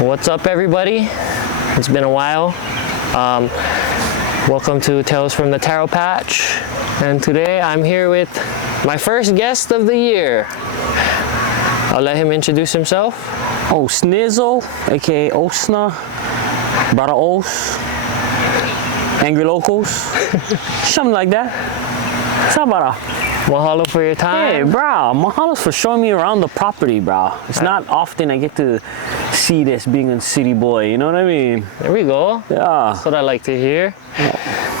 What's up, everybody? It's been a while. Welcome to Tales from the Taro Patch, and today I'm here with my first guest of the year. I'll let him introduce himself. Oh, Snizzle, aka Osna, Brother Os, Angry Locals, something like that. Sabara. Mahalo for your time. Hey, bro, mahalo for showing me around the property, bro. It's not often I get to see this being a city boy, you know what I mean? There we go. Yeah. That's what I like to hear.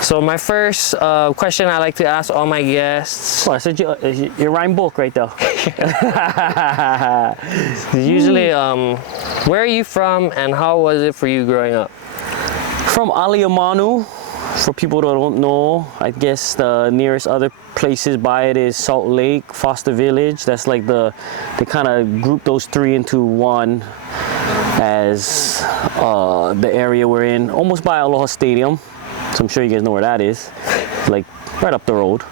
So my first question I like to ask all my guests. Oh, I said your rhyme book right there. Usually, where are you from and how was it for you growing up? From Aliamanu. For people that don't know, I guess the nearest other places by it is Salt Lake, Foster Village. That's like they kind of group those three into one as the area we're in, almost by Aloha Stadium. So I'm sure you guys know where that is, like right up the road.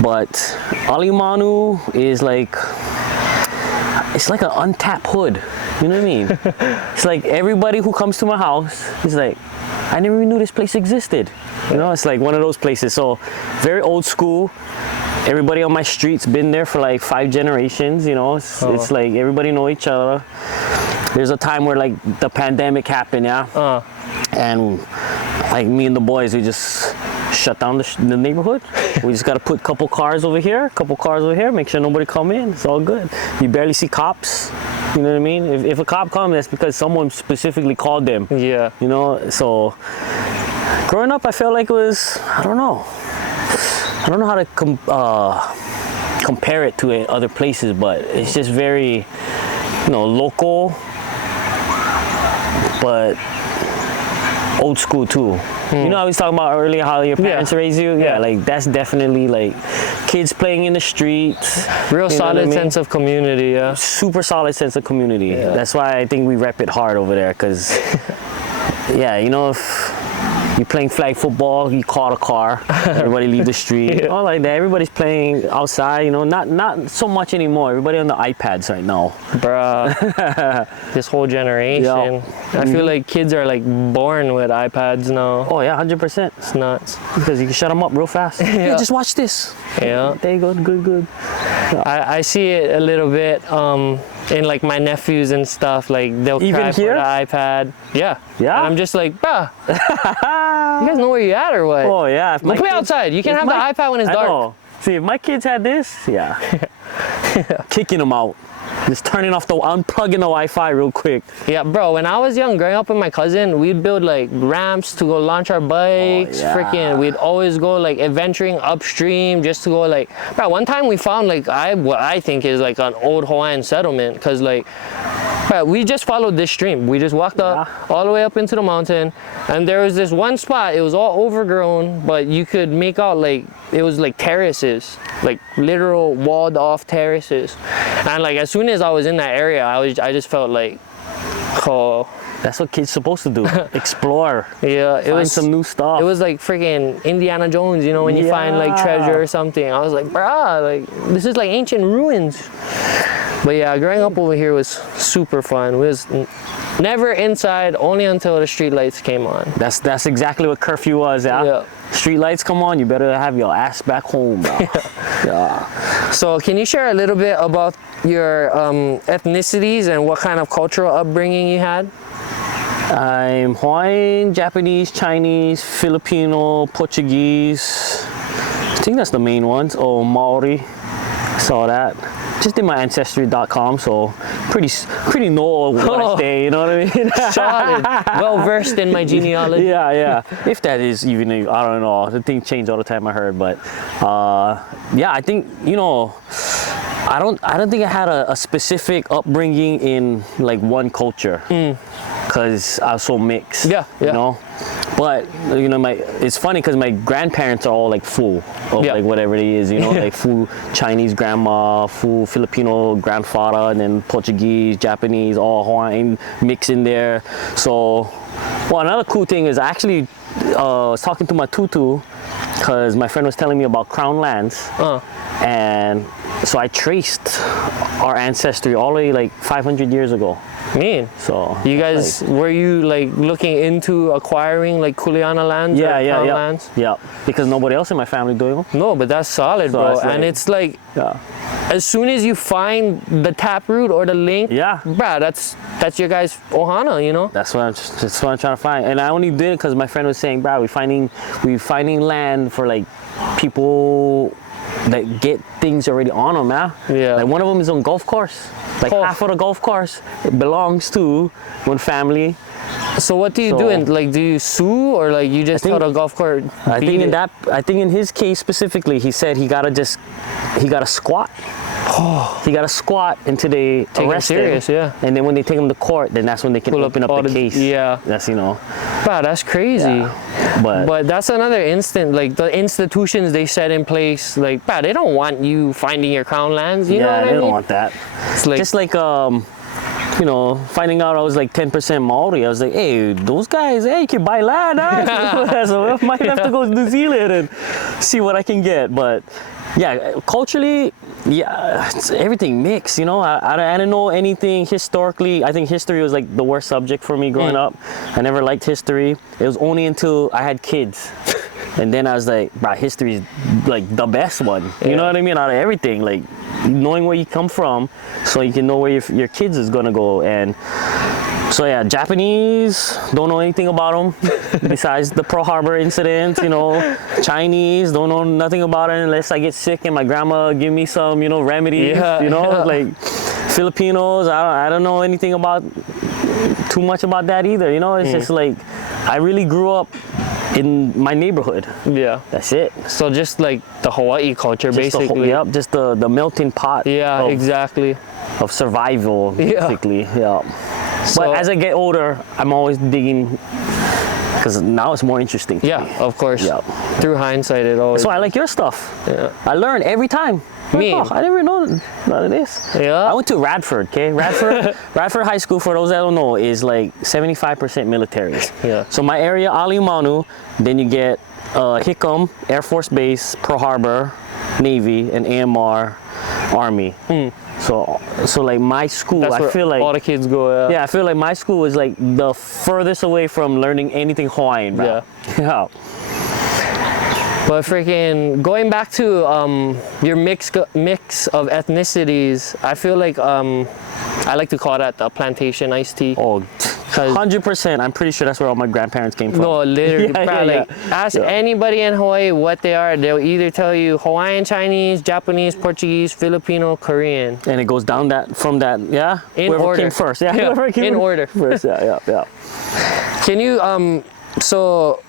But Aliamanu is like, it's like an untapped hood. You know what I mean? It's like everybody who comes to my house is like, I never even knew this place existed. You know, it's like one of those places. So very old school. Everybody on my street's been there for like 5 generations, you know. It's like everybody know each other. There's a time where like the pandemic happened, yeah. And like me and the boys, we just shut down the neighborhood. We just gotta put a couple cars over here, make sure nobody come in. It's all good. You barely see cops. You know what I mean? If a cop comes, that's because someone specifically called them. Yeah. You know, so growing up, I felt like it was, I don't know how to compare it to other places, but it's just very, you know, local, but old school too. You know, I was talking about earlier how your parents raised you. Yeah, like that's definitely like kids playing in the streets. Real solid sense of community. Yeah. Super solid sense of community. Yeah. That's why I think we rep it hard over there. Cause yeah, you know, if you're playing flag football, you call a car, everybody leave the street. All like that. Everybody's playing outside. You know, not so much anymore. Everybody on the iPads right now. Bruh, this whole generation. Yep. I feel like kids are like born with iPads now. Oh yeah, 100%. It's nuts. Because you can shut them up real fast. Yeah, just watch this. Yeah. There you go, good. Yeah. I see it a little bit in like my nephews and stuff. Like they'll cry for the iPad. Yeah. And I'm just like, bruh, you guys know where you at or what? Oh yeah. We'll play outside. You can't have the iPad when it's dark. Know. See, if my kids had this, kicking them out. Just unplugging the Wi-Fi real quick. Yeah, bro, when I was young, growing up with my cousin, we'd build like ramps to go launch our bikes. We'd always go like adventuring upstream just to go like, bro, one time we found like what I think is like an old Hawaiian settlement, because like, bro, we just followed this stream. We just walked up all the way up into the mountain, and there was this one spot, it was all overgrown, but you could make out like, it was like terraces, like literal walled off terraces. And like as soon as I was in that area, I just felt like, oh, that's what kids supposed to do. Explore. Yeah, find some new stuff. It was like freaking Indiana Jones, you know, when you find like treasure or something. I was like, bruh, like this is like ancient ruins. But yeah, growing up over here was super fun. It was never inside, only until the street lights came on. That's exactly what curfew was, yeah? Street lights come on, you better have your ass back home, bro. Yeah. So can you share a little bit about your ethnicities and what kind of cultural upbringing you had? I'm Hawaiian, Japanese, Chinese, Filipino, Portuguese. I think that's the main ones. Oh, Maori. Saw that. Just did my ancestry.com, so pretty know what I say, you know what I mean? Solid. Well versed in my genealogy. Yeah. If that is even, I don't know. The thing changed all the time, I heard, but yeah, I think, you know, I don't think I had a specific upbringing in like one culture, because I was so mixed. You know. But you know, it's funny because my grandparents are all like full of like whatever it is, you know, like full Chinese grandma, full Filipino grandfather, and then Portuguese, Japanese, all Hawaiian mixed in there. So, well, another cool thing is I actually was talking to my tutu because my friend was telling me about crown lands, and so I traced our ancestry all the way like 500 years ago. Mean. So you guys, were you like looking into acquiring like Kuleana lands? Yeah, or crown lands? yeah. Because nobody else in my family doing them. No, but that's solid, So bro. it's like- and it's like, Yeah. as soon as you find the taproot or the link, Yeah. bruh, that's your guys' ohana, you know? That's what I'm trying to find. And I only did it because my friend was saying, bro, we finding land for like people that get things already on them, man. Yeah. Like one of them is on golf course. Like half of the golf course belongs to one family. So what do you do? And like, do you sue or like you just tell the golf cart? I think in his case specifically, he said he gotta squat. He got to squat until they arrest him. Yeah. And then when they take him to court, then that's when they can open up the case. Yeah. That's, you know. Wow, that's crazy. Yeah. But that's another instant, like the institutions they set in place, like, wow, they don't want you finding your crown lands. You know what I mean? they don't want that. It's like, just like, you know, finding out I was like 10% Maori, I was like, hey, those guys, hey, you can buy land, huh? So I might have to go to New Zealand and see what I can get. But yeah, culturally, yeah, it's everything mixed, you know. I didn't know anything historically. I think history was like the worst subject for me growing up. I never liked history. It was only until I had kids. And then I was like, bro, history is like the best one. You know what I mean? Out of everything, like knowing where you come from so you can know where your kids is gonna go. And so yeah, Japanese, don't know anything about them besides the Pearl Harbor incident, you know. Chinese, don't know nothing about it unless I get sick and my grandma give me some, you know, remedies, you know. Like Filipinos, I don't know anything about too much about that either, you know. It's just like, I really grew up in my neighborhood. Yeah. That's it. So just like the Hawaii culture, just basically. Just the melting pot. Yeah, exactly. Of survival, basically. Yeah. So, but as I get older, I'm always digging, because now it's more interesting. Yeah, of course. Yeah. Through hindsight, it always. That's why I like your stuff. Yeah. I learn every time. Me. Oh, I never know none of this. Yeah. I went to Radford, okay? Radford High School, for those that don't know, is like 75% military. Yeah. So my area, Aliamanu, then you get Hickam, Air Force Base, Pearl Harbor, Navy, and AMR, Army. So like my school, that's I feel like all the kids go. Yeah, I feel like my school is like the furthest away from learning anything Hawaiian, bro. Yeah. But freaking going back to your mix of ethnicities, I feel like I like to call that the plantation iced tea. Oh, 100%. I'm pretty sure that's where all my grandparents came from. No, literally. Ask anybody in Hawaii what they are. They'll either tell you Hawaiian, Chinese, Japanese, Portuguese, Filipino, Korean. And it goes down in whoever order. came first. Yeah, whoever came in order. First. Yeah. Can you so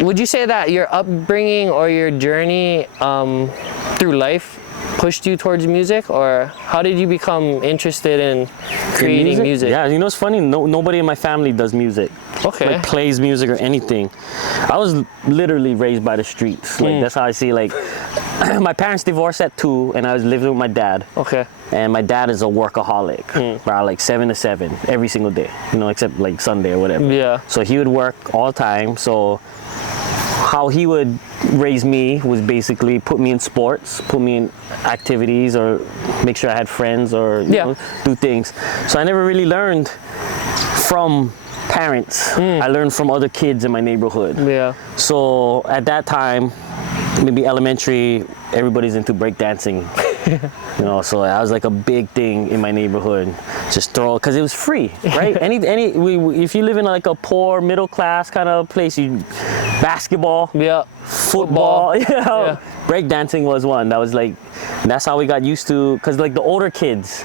would you say that your upbringing or your journey through life pushed you towards music, or how did you become interested in creating music? Yeah, you know, it's funny. Nobody in my family does music. Okay. Like plays music or anything. I was literally raised by the streets. Like that's how I see. Like my parents divorced at 2, and I was living with my dad. Okay. And my dad is a workaholic, bro, like 7 to 7 every single day. You know, except like Sunday or whatever. Yeah. So he would work all the time. So how he would raise me was basically put me in sports, put me in activities, or make sure I had friends, or you know, do things. So I never really learned from parents. I learned from other kids in my neighborhood. Yeah. So at that time, maybe elementary, everybody's into breakdancing. You know, so that was like a big thing in my neighborhood. Just because it was free, right? If you live in like a poor middle class kind of place, basketball, football, breakdancing was one. That was like, that's how we got used to, because like the older kids,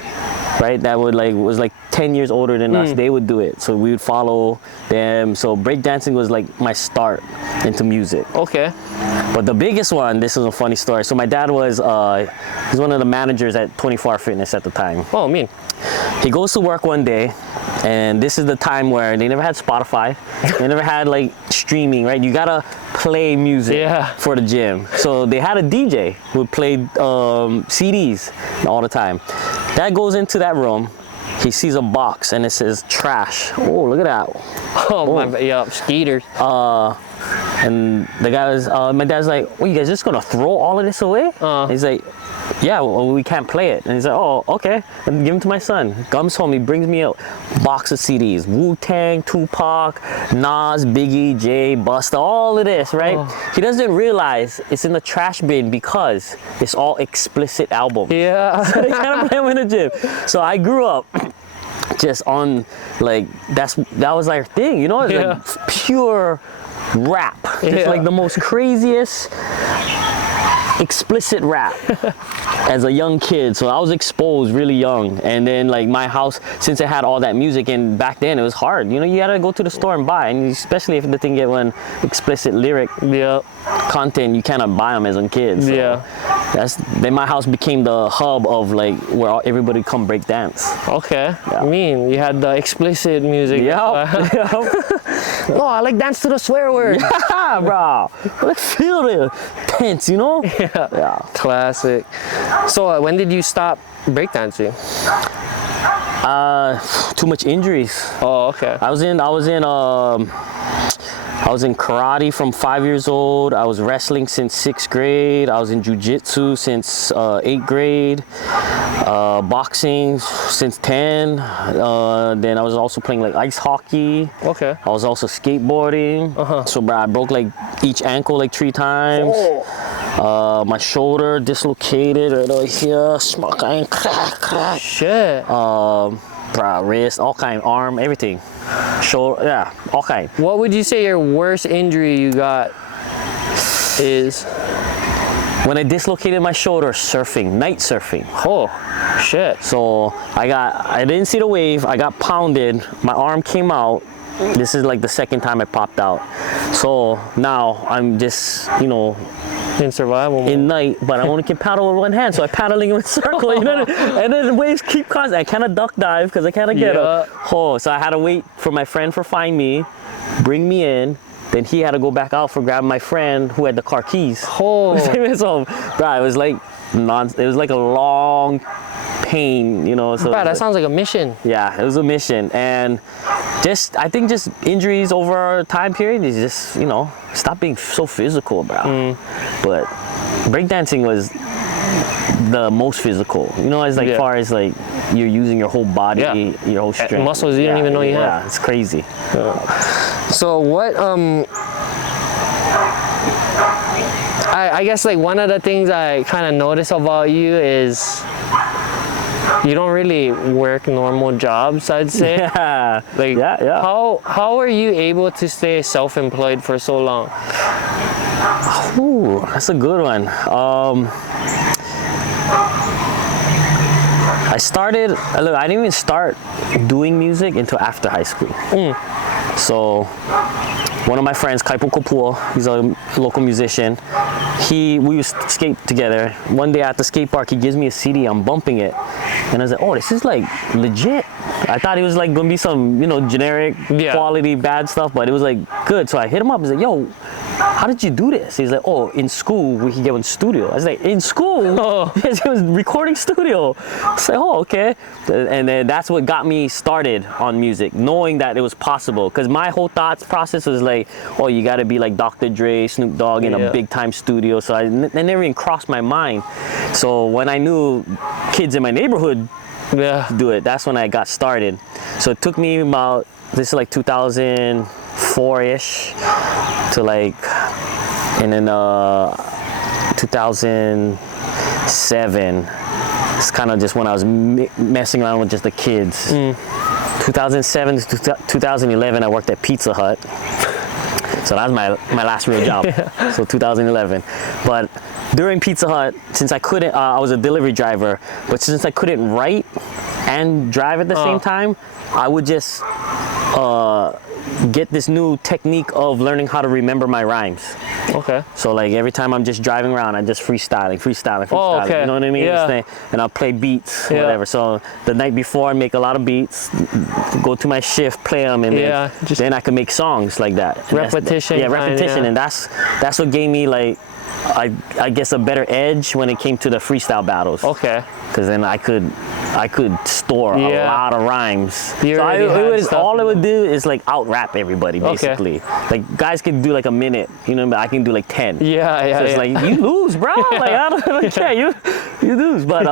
right, that was like 10 years older than us, they would do it, so we would follow them. So breakdancing was like my start into music. Okay. But the biggest one, this is a funny story. So my dad was he's one of the managers at 24 Hour Fitness at the time. Oh, mean. He goes to work one day, and this is the time where they never had Spotify, they never had like streaming, right? You gotta play music for the gym. So they had a DJ who played CDs all the time. Dad goes into that room, he sees a box and it says trash. Oh, look at that. Oh, my, skeeters. And the guy was, my dad's like, "What, you guys just gonna throw all of this away?" He's like, "Yeah, well, we can't play it." And he's like, "Oh, okay." And give him to my son. Comes home, he brings me a box of CDs: Wu-Tang, Tupac, Nas, Biggie, Jay, Busta, all of this, right? He doesn't realize it's in the trash bin because it's all explicit albums. Yeah. So they can't play them in the gym. So I grew up just on, like, that was our thing, you know? It's like pure rap. Just like the most craziest explicit rap as a young kid. So I was exposed really young, and then like my house, since it had all that music, and back then it was hard, you know, you had to go to the store and buy, and especially if the thing get one explicit lyric content, you cannot buy them as a kid. So then my house became the hub of like where everybody come break dance. Okay. I mean, you had the explicit music. No, I like dance to the swear word. Yeah, bro. Let's feel the tense, you know? Yeah. Classic. So when did you stop breakdancing? Too much injuries. Oh, okay. I was in karate from 5 years old. I was wrestling since 6th grade. I was in jiu-jitsu since 8th grade. Boxing since 10. Then I was also playing like ice hockey. Okay. I was also skateboarding. So bro, I broke like each ankle like 3 times. My shoulder dislocated right over here. Crack. Shit. Wrist, all kind, arm, everything. Shoulder, all kind. What would you say your worst injury you got is? When I dislocated my shoulder surfing, night surfing. Oh, shit. So I didn't see the wave, I got pounded, my arm came out. This is like the second time I popped out. So now I'm just, you know, in survival mode. In night, but I only can paddle with one hand, so I'm paddling in a circle, you know, and then the waves keep constant. I cannot duck dive because I cannot get up. Oh, so I had to wait for my friend to find me, bring me in. Then he had to go back out for grabbing my friend who had the car keys. Oh, so, bro, it was like a long pain, you know. So bro, that sounds like a mission. Yeah, it was a mission, and I think just injuries over a time period is just, you know, stop being so physical, bro. But breakdancing was the most physical, you know, as like far as like you're using your whole body, your whole strength, muscles you didn't even know you had. Yeah, it's crazy. So what I guess like one of the things I kind of notice about you is you don't really work normal jobs, I'd say. Yeah. Like, how are you able to stay self-employed for so long? Ooh, that's a good one. I didn't even start doing music until after high school. So one of my friends, Kaipo Kopua, he's a local musician. We used to skate together. One day at the skate park, he gives me a CD, I'm bumping it. And I was like, oh, this is like legit. I thought it was like gonna be some, you know, generic quality bad stuff, but it was like good. So I hit him up, I was like, yo, how did you do this? He's like, oh, in school we could get one studio. I was like, in school? Oh, yes, it was recording studio. I was like, oh, okay. And then that's what got me started on music, knowing that it was possible. Because my whole thoughts process was like, oh, you gotta be like Dr. Dre, Snoop Dogg in a big time studio. So I never even crossed my mind. So when I knew kids in my neighborhood do it, that's when I got started. So it took me about, this is like 2004-ish to like, and then 2007, it's kind of just when I was messing around with just the kids. 2007 to 2011, I worked at Pizza Hut. So that was my last real job. So 2011. But during Pizza Hut, since I couldn't, I was a delivery driver, but since I couldn't write and drive at the same time, I would just get this new technique of learning how to remember my rhymes. Okay. So like every time I'm just driving around, I'm just freestyling. Oh, okay. You know what I mean? Yeah. And I'll play beats, whatever. So the night before, I make a lot of beats, go to my shift, play them, and then I can make songs like that. And repetition. Repetition. And that's what gave me like, I guess a better edge when it came to the freestyle battles. Okay. Because then I could I could store a lot of rhymes. You So already had stuff all in it would do is like out rap everybody Okay. basically. Like guys can do like a minute, you know, but I can do like 10. Yeah, So it's like you lose, bro. Like I don't care, you lose. But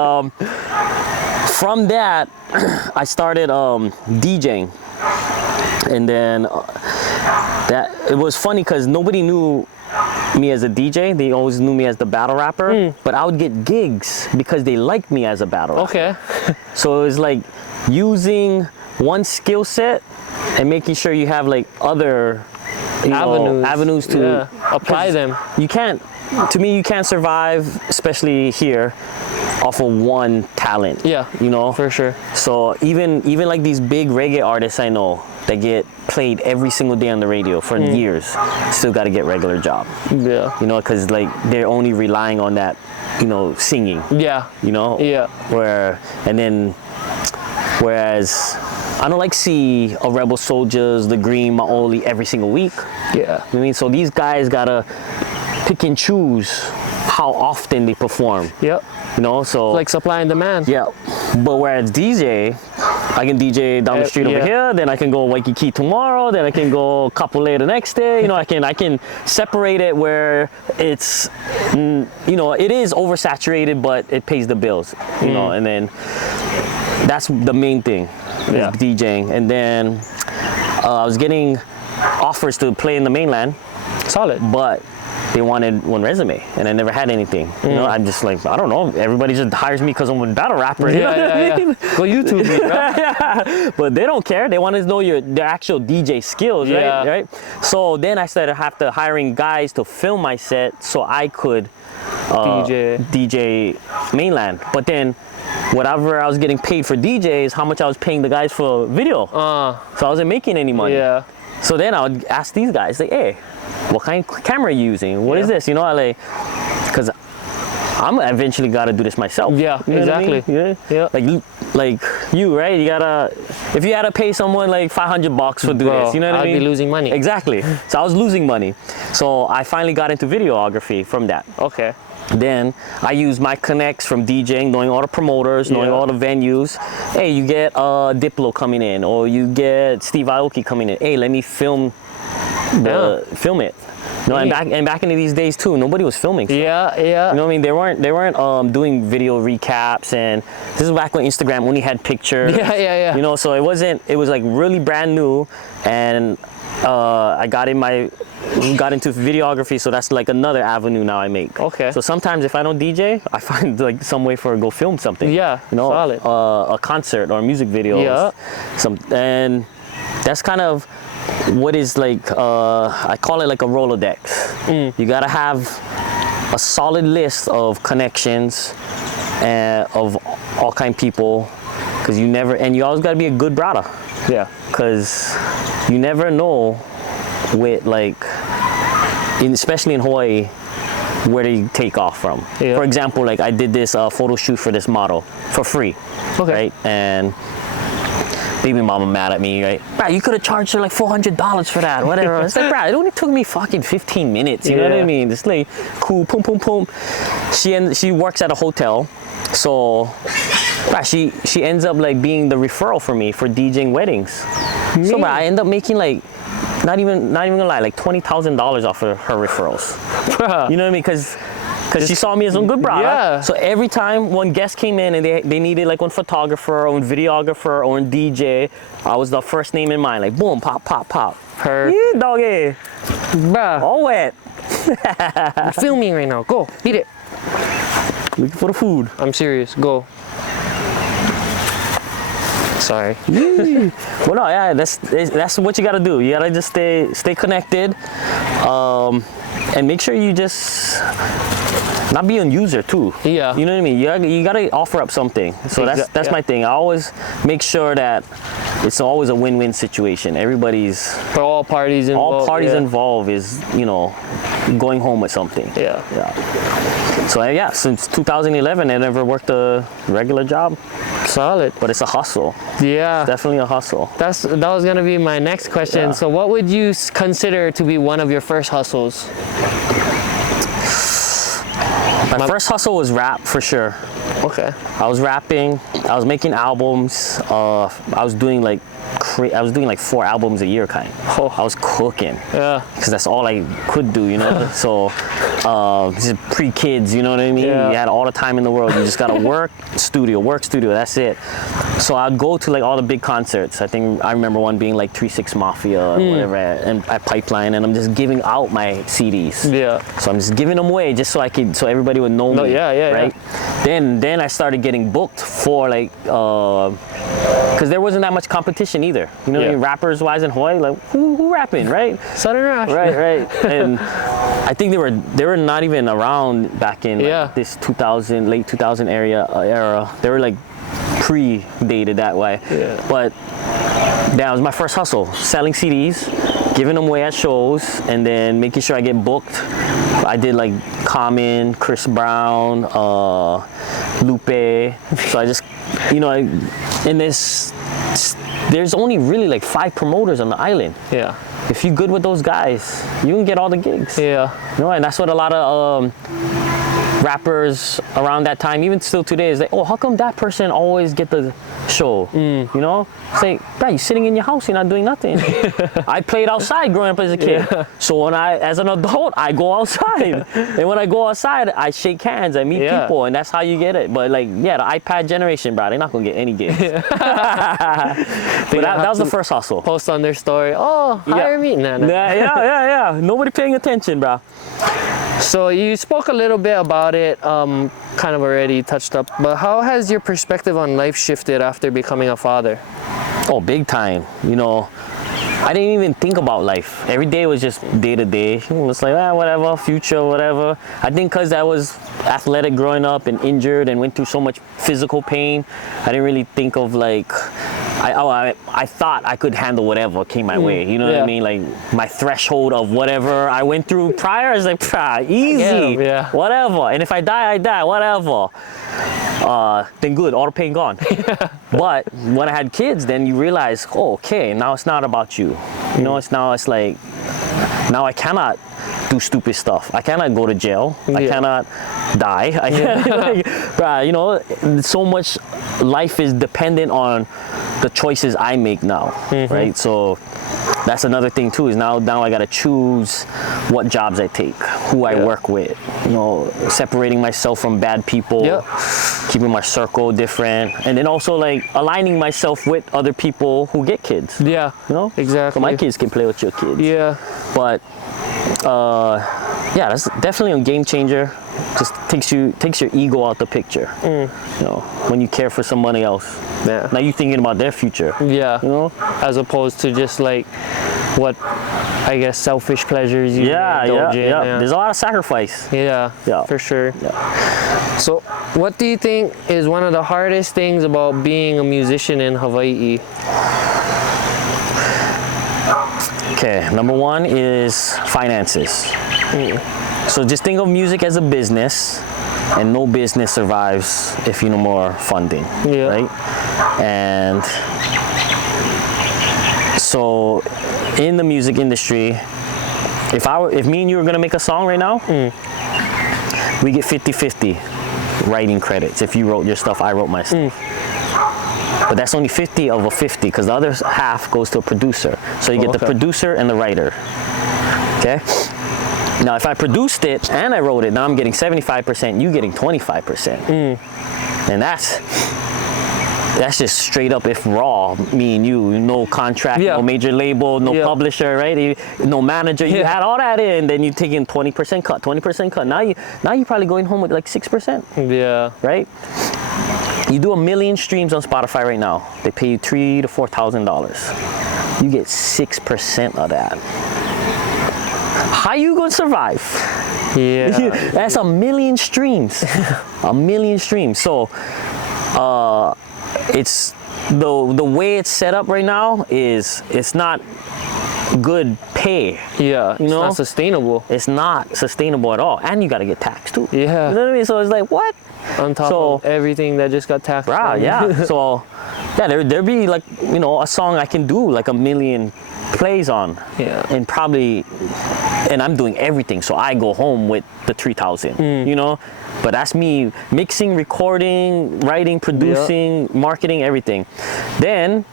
from that, I started DJing, and then that it was funny because nobody knew me as a DJ. They always knew me as the battle rapper, but I would get gigs because they liked me as a battle rapper. Okay. So it was like using one skill set and making sure you have like other avenues to apply them. You can't, to me, you can't survive, especially here, off of one talent. Yeah, you know, for sure. So even like these big reggae artists I know that get played every single day on the radio for years, still got to get regular job. Yeah. You know, because like they're only relying on that, you know, singing. Yeah. You know. Yeah. Whereas I don't like see a Rebel Soldiers, the Green, Maoli every single week. Yeah. I mean, so these guys gotta pick and choose how often they perform. Yep. You know, so Like supply and demand. yeah. But whereas DJ, I can DJ down the street over here, then I can go Waikiki tomorrow, then I can go Kapolei the next day. You know, I can separate it where it's, you know, it is oversaturated, but it pays the bills. You know, and then that's the main thing, is DJing. And then I was getting offers to play in the mainland, Solid. but they wanted one resume, and I never had anything. You know, I'm just like, I don't know. Everybody just hires me because I'm a battle rapper. You know what I mean? Go YouTube me, bro. Yeah. But they don't care. They want to know the actual DJ skills, right? Right. So then I started hiring guys to film my set so I could DJ mainland. But then whatever I was getting paid for DJ is how much I was paying the guys for video. So I wasn't making any money. Yeah. So then I would ask these guys, like, hey, what kind of camera are you using? What is this? You know, like, because I'm eventually got to do this myself. Yeah, you know exactly. What I mean? Yeah. Like you, right? You gotta, if you had to pay someone like $500 for do this, you know what I mean? I'd be losing money. Exactly. So I was losing money. So I finally got into videography from that. Okay. Then I use my connects from DJing, knowing all the promoters, knowing all the venues. Hey, you get Diplo coming in, or you get Steve Aoki coming in. Hey, let me film it. No, and back into these days too, nobody was filming stuff. Yeah. You know what I mean? They weren't doing video recaps, and this is back when Instagram only had pictures. Yeah. You know, so it was like really brand new, and I got into videography, so that's like another avenue now I make. Okay. So sometimes if I don't DJ, I find like some way for go film something. Yeah. You know, solid. A concert or music video. Yeah. And that's kind of what is like, I call it like a Rolodex. You gotta have a solid list of connections of all kind of people, because you always gotta be a good brother. Yeah. Because you never know with like, especially in Hawaii, where they take off from. Yeah. For example, like I did this photo shoot for this model for free. Okay. Right? And baby mama mad at me, right? Bro, you could have charged her like $400 for that, whatever. It's like, bro, it only took me fucking 15 minutes. You know what I mean? It's like, cool, boom, boom, boom. She works at a hotel, so bro, she ends up like being the referral for me for DJing weddings. So bro, I end up making like, not even gonna lie, like $20,000 off of her referrals. Bruh. You know what I mean? Because she saw me as a good brother. Yeah. So every time one guest came in and they needed like one photographer or one videographer or one DJ, I was the first name in mind. Like boom, pop, pop, pop. Her. Yeah, doggy. Bruh. All wet. I'm filming right now. Go. Beat it. Looking for the food. I'm serious. Go. Sorry. Well, no, yeah, that's what you gotta do. You gotta just stay connected, and make sure you just not be a user too. Yeah. You know what I mean? You gotta offer up something. So that's my thing. I always make sure that it's always a win-win situation. Everybody's For all parties involved. all parties involved is, you know, going home with something. Yeah. So yeah, since 2011, I never worked a regular job, Solid. but it's a hustle. Yeah. Definitely a hustle. That was gonna be my next question. Yeah. So what would you consider to be one of your first hustles? My first hustle was rap for sure. Okay. I was rapping. I was making albums. I was doing like 4 albums a year, kind of. Oh. I was cooking. Yeah. Because that's all I could do, you know. So, just pre-kids, you know what I mean. Yeah. You had all the time in the world. You just gotta work studio. That's it. So I'd go to like all the big concerts. I remember one being like 3-6 Mafia or whatever, and at Pipeline, and I'm just giving out my CDs. Yeah. So I'm just giving them away just so everybody would know me. Right. Then I started getting booked for like. Because there wasn't that much competition either. You know what I mean? Rappers wise and Hoy, like who rapping, right? Southern Rush. Right. And I think they were not even around back in like, this 2000, late 2000 era. They were like pre-dated that way. Yeah. But that was my first hustle, selling CDs, giving them away at shows, and then making sure I get booked. I did like Common, Chris Brown, Lupe. So I just, you know, there's only really like 5 promoters on the island. Yeah. If you're good with those guys, you can get all the gigs. Yeah. You know, and that's what a lot of rappers around that time, even still today, is like, oh, how come that person always get the show? You know, it's like, bro, you're sitting in your house, you're not doing nothing. I played outside growing up as a kid. Yeah. So as an adult, I go outside. And when I go outside, I shake hands, I meet people, and that's how you get it. But like, the iPad generation, bro, they're not gonna get any gigs. But that was the first hustle. Post on their story, oh, hire me. Nah. Yeah. Nobody paying attention, bro. So you spoke a little bit about it, kind of already touched up, but how has your perspective on life shifted after becoming a father? Oh, big time. You know, I didn't even think about life. Every day was just day to day. It was like, whatever, future, whatever. I think because I was athletic growing up and injured and went through so much physical pain, I didn't really think of like, I thought I could handle whatever came my way. You know what I mean? Like my threshold of whatever I went through prior is like, easy, whatever. And if I die, I die, whatever. Then good, all the pain gone. But when I had kids, then you realize, oh, okay, now it's not about you. You know, it's like, now I cannot do stupid stuff. I cannot go to jail. I cannot die. I cannot, you know, so much life is dependent on the choices I make now, right? So that's another thing too, is now I gotta choose what jobs I take, who I work with, you know, separating myself from bad people, keeping my circle different, and then also like aligning myself with other people who get kids. Yeah. You know? Exactly. So my kids can play with your kids. Yeah. But that's definitely a game changer. Just takes your ego out the picture. You know, when you care for somebody else. Yeah. Now you're thinking about their future. Yeah. You know? As opposed to just like what I guess selfish pleasures you indulge in. Yeah. There's a lot of sacrifice. Yeah. For sure. Yeah. So what do you think is one of the hardest things about being a musician in Hawaii? Okay, number one is finances. So just think of music as a business, and no business survives if you know more funding, right? And so in the music industry, if me and you were gonna make a song right now, we get 50-50 writing credits. If you wrote your stuff, I wrote my stuff. But that's only 50 of a 50, because the other half goes to a producer. So you get the producer and the writer. Okay? Now, if I produced it and I wrote it, now I'm getting 75%, you getting 25%. And that's just straight up, if raw, me and you, no contract, no major label, no publisher, right? No manager. You had all that in, then you taking 20% cut, 20% cut. Now you're probably going home with like 6%. Yeah. Right? You do 1 million streams on Spotify right now. They pay you $3,000 to $4,000. You get 6% of that. How you gonna survive? Yeah. That's 1 million streams. 1 million streams. So, it's the way it's set up right now is it's not good pay. Yeah. You know? It's not sustainable. It's not sustainable at all. And you gotta get taxed too. Yeah. You know what I mean? So it's like, what? On top of everything that just got taxed. Right, yeah. So yeah, there'd be like, you know, a song I can do like 1 million plays on. Yeah. And probably, and I'm doing everything, so I go home with the 3,000, you know? But that's me mixing, recording, writing, producing, marketing, everything. Then,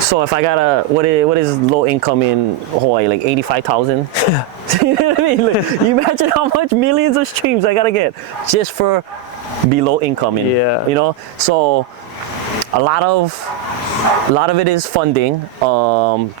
so if I got what is low income in Hawaii, like 85,000? You know what I mean? Like, you imagine how much millions of streams I gotta get just for below income, you know? So a lot of it is funding.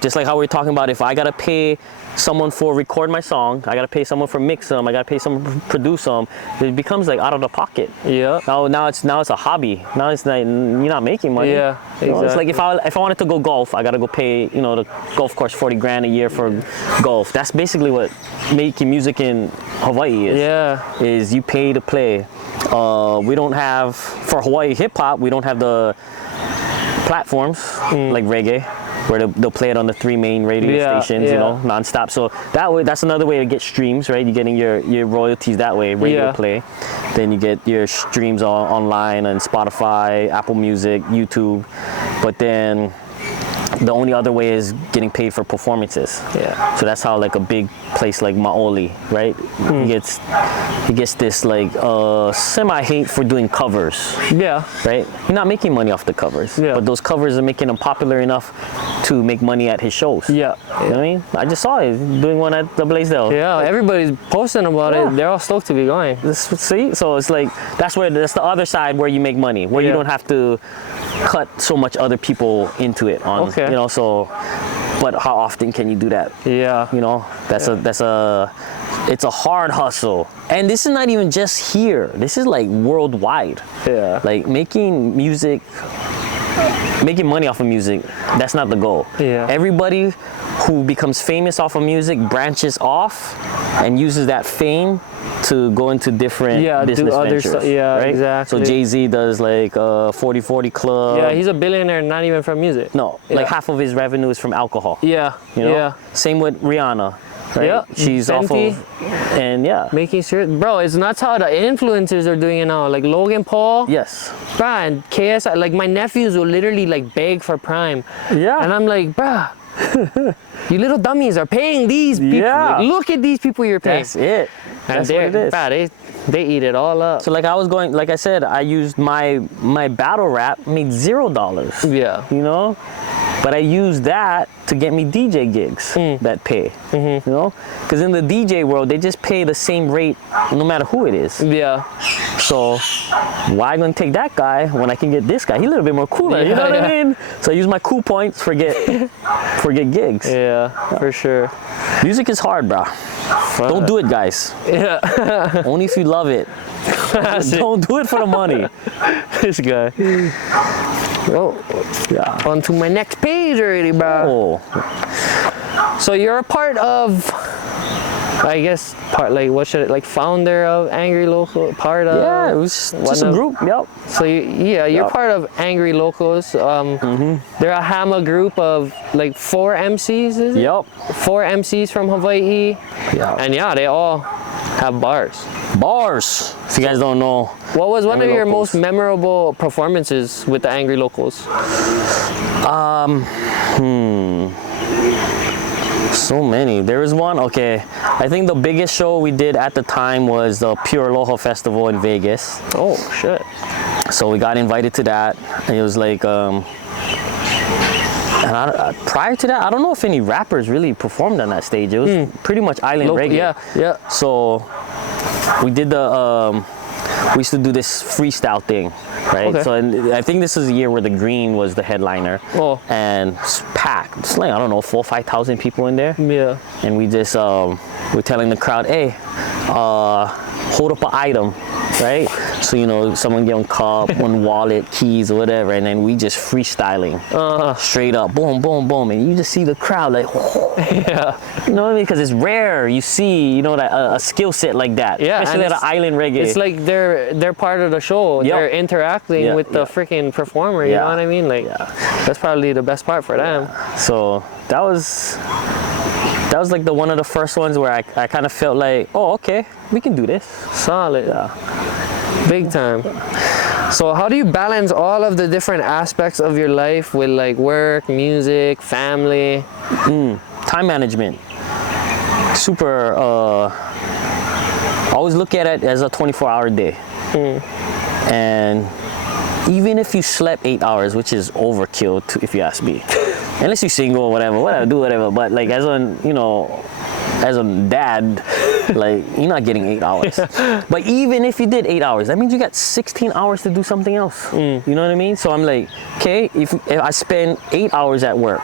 Just like how we're talking about, if I gotta pay someone for record my song, I gotta pay someone for mix them, I gotta pay someone for produce them, it becomes like out of the pocket. Yeah. Now it's a hobby. Now it's not, you're not making money. Yeah, exactly. You know, it's like if I wanted to go golf, I gotta go pay, you know, the golf course 40 grand a year for golf. That's basically what making music in Hawaii is. Yeah. Is you pay to play. We don't have, for Hawaii hip hop, we don't have the platforms like reggae, where they'll play it on the 3 main radio stations, you know, nonstop. So that's another way to get streams, right? You're getting your royalties that way, radio play. Then you get your streams online on Spotify, Apple Music, YouTube. But then the only other way is getting paid for performances. Yeah. So that's how like a big place like Maoli, right? He gets this like semi-hate for doing covers. Yeah. Right? You're not making money off the covers. Yeah. But those covers are making him popular enough to make money at his shows. Yeah. You know what I mean? I just saw it doing one at the Blaisdell. Yeah, everybody's posting about it. They're all stoked to be going. See? So it's like that's the other side where you make money, where you don't have to cut so much other people into it on you know, so but how often can you do that? Yeah. You know, it's a hard hustle. And this is not even just here. This is like worldwide. Yeah. Like making music, making money off of music, that's not the goal. Yeah. Everybody who becomes famous off of music branches off and uses that fame to go into different business ventures. Right? Exactly. So Jay-Z does like 40/40 Club. Yeah, he's a billionaire, not even from music. No, like half of his revenue is from alcohol. Yeah. You know? Yeah. Same with Rihanna. Right? Yeah. She's off of, and making sure, bro, it's nuts how the influencers are doing it now. Like Logan Paul. Yes. Bruh, and KSI, like my nephews will literally like beg for Prime. Yeah. And I'm like, bruh, you little dummies are paying these people. Yeah. Like, look at these people you're paying. That's it. And That's what it is. Bruh, they eat it all up. So like like I said, I used my battle rap, made $0. Yeah. You know? But I used that to get me DJ gigs that pay. You know? Because in the DJ world, they just pay the same rate no matter who it is. Yeah. So why gonna take that guy when I can get this guy? He's a little bit more cooler, you know what I mean? So I use my cool points for get gigs. Yeah, for sure. Music is hard, bro. Don't do it, guys. Yeah. Only if you love it. Don't do it for the money. This guy. Oh, yeah. On to my next page already, bro. Oh. So you're a part of, I guess, founder of Angry Local, part of. Yeah, it was just a group. Yep. So you're part of Angry Locals. They're a Hama group of like 4 MCs, is it? Yep. 4 MCs from Hawaii. Yeah. And they all have bars. Bars. If you guys don't know. What was one of your Locals. most memorable performances with the Angry Locals? So many. There was one, okay. I think the biggest show we did at the time was the Pure Aloha Festival in Vegas. Oh, shit. So we got invited to that. And it was like, prior to that, I don't know if any rappers really performed on that stage. It was pretty much island reggae. Yeah. So we did we used to do this freestyle thing, right? Okay. So I think this is the year where the Green was the headliner. Oh. And it's packed. It's like, I don't know, 4,000 or 5,000 people in there. Yeah. And we just, we're telling the crowd, hey, hold up an item, right? So, you know, someone get one cup, one wallet, keys, or whatever, and then we just freestyling, straight up, boom, boom, boom, and you just see the crowd like, yeah, you know what I mean? Because it's rare you see, you know, that a skill set like that, especially at an island reggae. It's like they're part of the show. Yep. They're interacting with the freaking performer. You know what I mean? Like, that's probably the best part for them. So that was like one of the first ones where I kind of felt like, oh, okay, we can do this. Solid. Big time. So how do you balance all of the different aspects of your life with like work, music, family? Time management. Super, always look at it as a 24-hour day. And even if you slept 8 hours, which is overkill if you ask me, unless you're single or whatever, do whatever. But like as a, you know, as a dad, like you're not getting 8 hours. But even if you did 8 hours, that means you got 16 hours to do something else. You know what I mean? So I'm like, okay, if I spend 8 hours at work,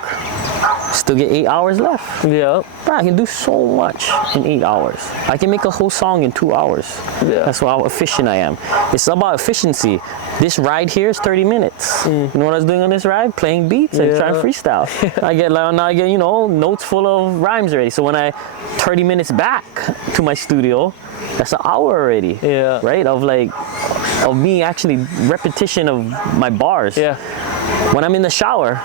still get 8 hours left. Yeah. Bro, I can do so much in 8 hours. I can make a whole song in 2 hours. Yeah. That's how efficient I am. It's about efficiency. This ride here is 30 minutes. You know what I was doing on this ride? Playing beats and trying to freestyle. Now I get, you know, notes full of rhymes already. So when I 30 minutes back to my studio, that's an hour already. Yeah. Right? Of me actually repetition of my bars. Yeah. When I'm in the shower,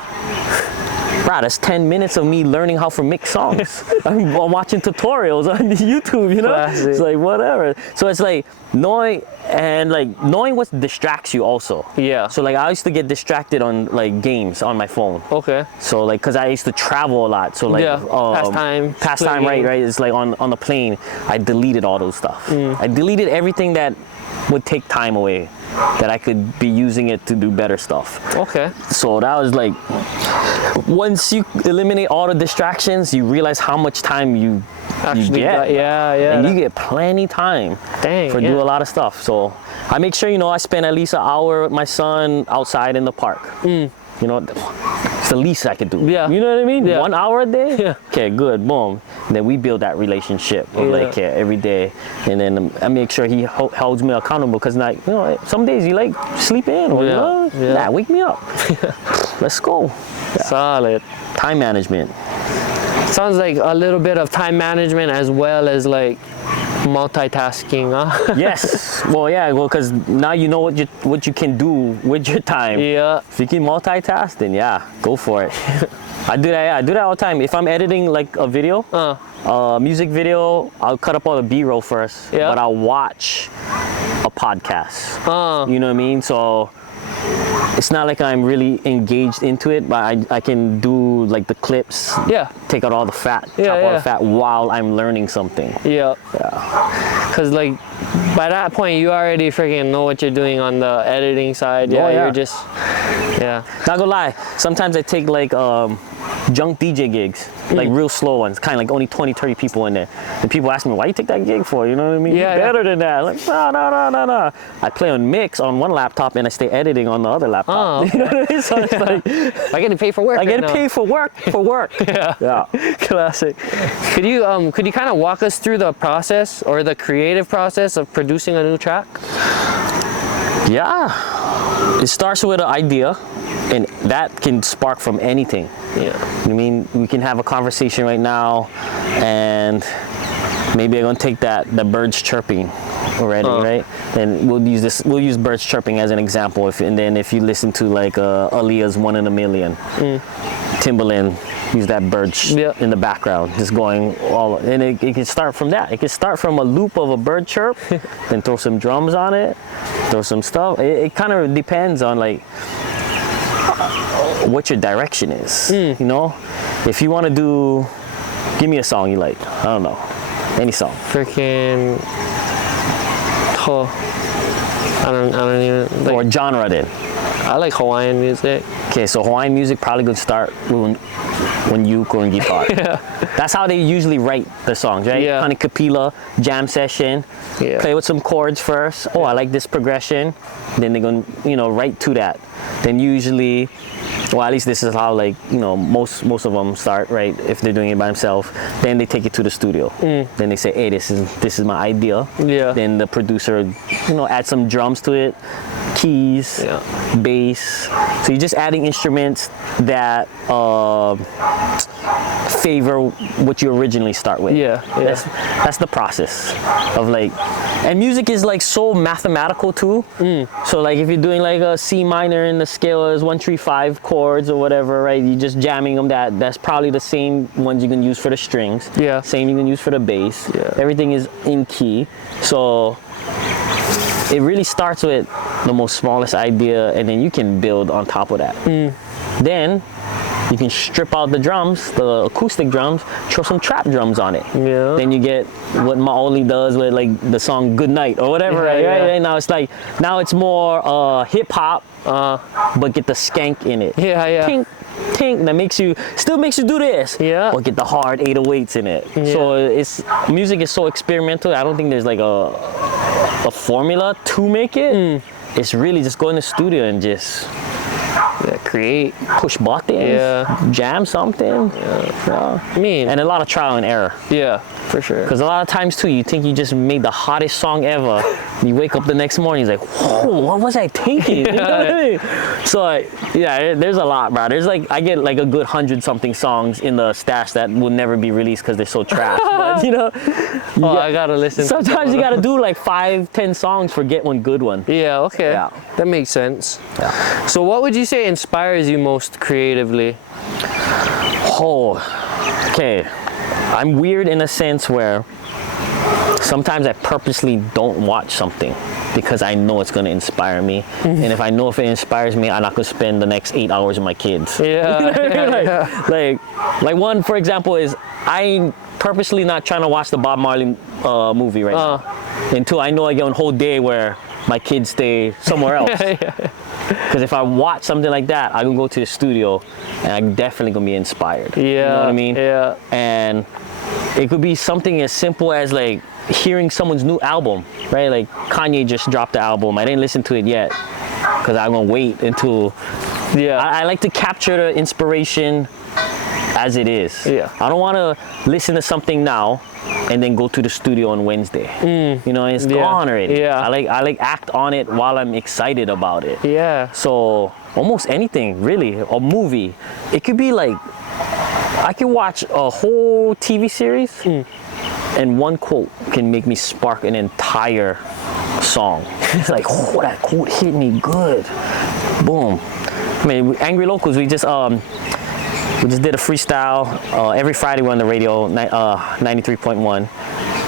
bro, that's 10 minutes of me learning how to mix songs. I'm watching tutorials on YouTube, you know? Classic. It's like, whatever. So it's like knowing what distracts you also. Yeah. So like I used to get distracted on like games on my phone. Okay. So like, cause I used to travel a lot. So like, pastime, right? It's like on the plane, I deleted all those stuff. I deleted everything that would take time away, that I could be using it to do better stuff. Okay. So that was like, once you eliminate all the distractions, you realize how much time you Actually, get. yeah. And you get plenty time for do a lot of stuff. So I make sure, you know, I spend at least an hour with my son outside in the park. You know, it's the least I could do. Yeah. You know what I mean? Yeah. 1 hour a day? Yeah. Okay, good, boom. And then we build that relationship of like every day. And then I make sure he holds me accountable, because like, you know, some days you like sleep in or nah, wake me up. Let's go. Yeah. Solid. Time management. Sounds like a little bit of time management as well as like multitasking, huh? Yes. Well, yeah. Well, because now you know what you can do with your time. Yeah. If you can multitask, then yeah, go for it. I do that. Yeah, I do that all the time. If I'm editing like a video, music video, I'll cut up all the B-roll first. Yeah. But I'll watch a podcast. You know what I mean? So it's not like I'm really engaged into it, but I can do like the clips. Yeah. Take out all the fat, chop all the fat while I'm learning something. Yeah. Yeah. Cause like by that point you already freaking know what you're doing on the editing side. Yeah. You're just Not gonna lie. Sometimes I take like junk DJ gigs, like real slow ones, kind of like only 20, 30 people in there. And people ask me, why you take that gig for? You know what I mean? Yeah, You're better than that. Like, no. I play on mix on one laptop and I stay editing on the other laptop. Okay. You know what I mean? So it's like, I get paid for work. I get paid for work. Yeah. Classic. Could you kind of walk us through the process or the creative process of producing a new track? Yeah. It starts with an idea, and that can spark from anything. Yeah. I mean, we can have a conversation right now, and maybe I'm gonna take the birds chirping already, right? Then we'll use birds chirping as an example. And then if you listen to like Aaliyah's 1 in a Million, Timbaland, use that bird in the background, just going all, and it can start from that. It can start from a loop of a bird chirp, then throw some drums on it, throw some stuff. It kind of depends on like what your direction is. You know, if you want to do, give me a song you like. I don't know, any song. Freaking. I don't even like. Or genre then. I like Hawaiian music. Okay, so Hawaiian music probably gonna start when uke or guitar. That's how they usually write the songs, right? Yeah. Kind of capilla, jam session, play with some chords first. Oh, I like this progression. Then they're gonna, write to that. Then usually, well, at least this is how most of them start, right? If they're doing it by themselves, then they take it to the studio. Then they say, hey, this is my idea. Yeah. Then the producer, add some drums to it, keys, bass. So you're just adding instruments that favor what you originally start with. That's the process of and music is so mathematical too. So if you're doing a C minor and the scale is 1, 3, 5 chords or whatever, right? You're just jamming them. That's probably the same ones you can use for the strings. Same you can use for the bass. Everything is in key. So it really starts with the most smallest idea, and then you can build on top of that. Then you can strip out the drums, the acoustic drums, throw some trap drums on it. Yeah. Then you get what Maoli does with like the song Good Night or whatever, Yeah, right? yeah. Right? Now it's like, now it's more hip hop, but get the skank in it. Yeah, yeah. Tink, tink, that still makes you do this. Yeah. But get the hard 808s in it. Yeah. So music is so experimental. I don't think there's like a formula to make it. It's really just go in the studio and just Create. push buttons, jam something. Yeah. I mean, And a lot of trial and error. yeah, for sure. Because a lot of times too, you think you just made the hottest song ever. You wake up the next morning, it's like, whoa, what was I thinking? You know what I mean? So yeah, there's a lot, bro. There's like, I get like a good 100-something songs in the stash that will never be released because they're so trash. But you know, I gotta listen. sometimes you gotta do like 5-10 songs for get one good one. Yeah, okay. Yeah. That makes sense. Yeah. So what would you say inspires you most creatively? Oh, okay. I'm weird in a sense where sometimes I purposely don't watch something because I know it's gonna inspire me. And if I know if it inspires me, I'm not gonna spend the next 8 hours with my kids. Yeah. Like one, for example, is I'm purposely not trying to watch the Bob Marley movie right now until I know I get a whole day where my kids stay somewhere else. Because if I watch something like that, I can go to the studio and I'm definitely gonna be inspired. Yeah. You know what I mean? Yeah. And it could be something as simple as like hearing someone's new album, right? Like Kanye just dropped the album. I didn't listen to it yet because I'm gonna wait until. Yeah. I like to capture the inspiration as it is. Yeah. I don't want to listen to something now and then go to the studio on Wednesday. You know, it's gone already. Yeah. I like act on it while I'm excited about it. Yeah. So almost anything really, a movie. It could be like, I can watch a whole TV series and one quote can make me spark an entire song. It's like, oh, that quote hit me good. Boom. I mean, Angry Locals, we just did a freestyle. Every Friday we're on the radio, 93.1.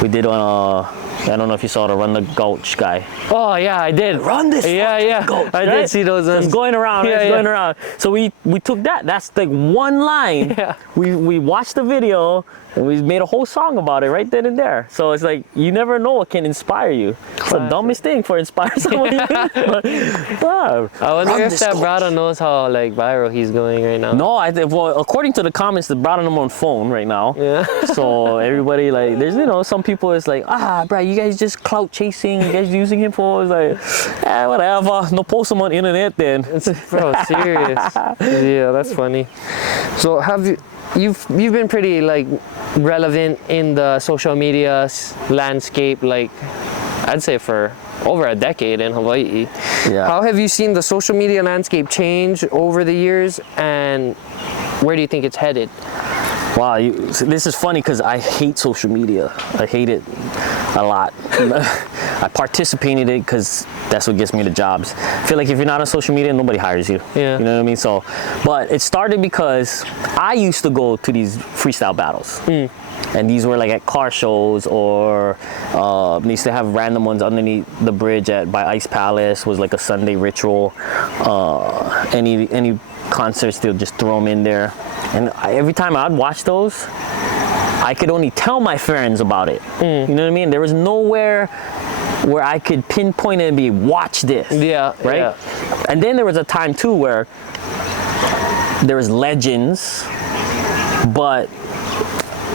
We did on, I don't know if you saw the Run the Gulch guy. Oh yeah, I did. Run this Yeah. Gulch, I did see those ones. It's going around, Yeah, it's going around. So we took that. That's like one line. Yeah. We watched the video and we made a whole song about it right then and there. So it's like, you never know what can inspire you. It's the dumbest thing for inspire someone. But, I wonder if that brother knows how like viral he's going right now. No, well, according to the comments, the brother number on phone right now. Yeah. So everybody like, there's, you know, some people is like, bro, you guys just clout chasing, you guys using him for, it's like, whatever, no post him on internet then. Bro, serious. Yeah, that's funny. So you've been pretty like relevant in the social media landscape, like I'd say for over a decade in Hawaii. Yeah. How have you seen the social media landscape change over the years, and where do you think it's headed? Wow, this is funny because I hate social media. I hate it a lot. I participate in it because that's what gets me the jobs. I feel like if you're not on social media, nobody hires you. Yeah. You know what I mean? So, but it started because I used to go to these freestyle battles. And these were like at car shows, or they used to have random ones underneath the bridge by Ice Palace, was like a Sunday ritual. Any concerts, they'll just throw them in there. And every time I'd watch those, I could only tell my friends about it. You know what I mean? There was nowhere where I could pinpoint it and be, watch this. Yeah. Right? Yeah. And then there was a time too where there was legends, but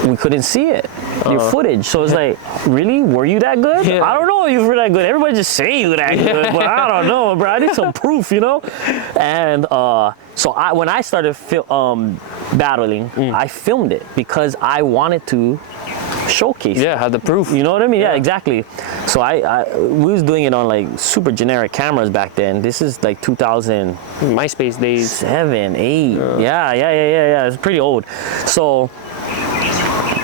we couldn't see it, your footage. So it's like, really? Were you that good? Yeah. I don't know if you were that good. Everybody just say you that good, but I don't know, bro. I need some proof, you know? And so when I started battling, I filmed it because I wanted to showcase it. Had the proof. You know what I mean? Yeah, exactly. So we was doing it on like super generic cameras back then. This is like 2007, MySpace days. 8. Yeah. It's pretty old. So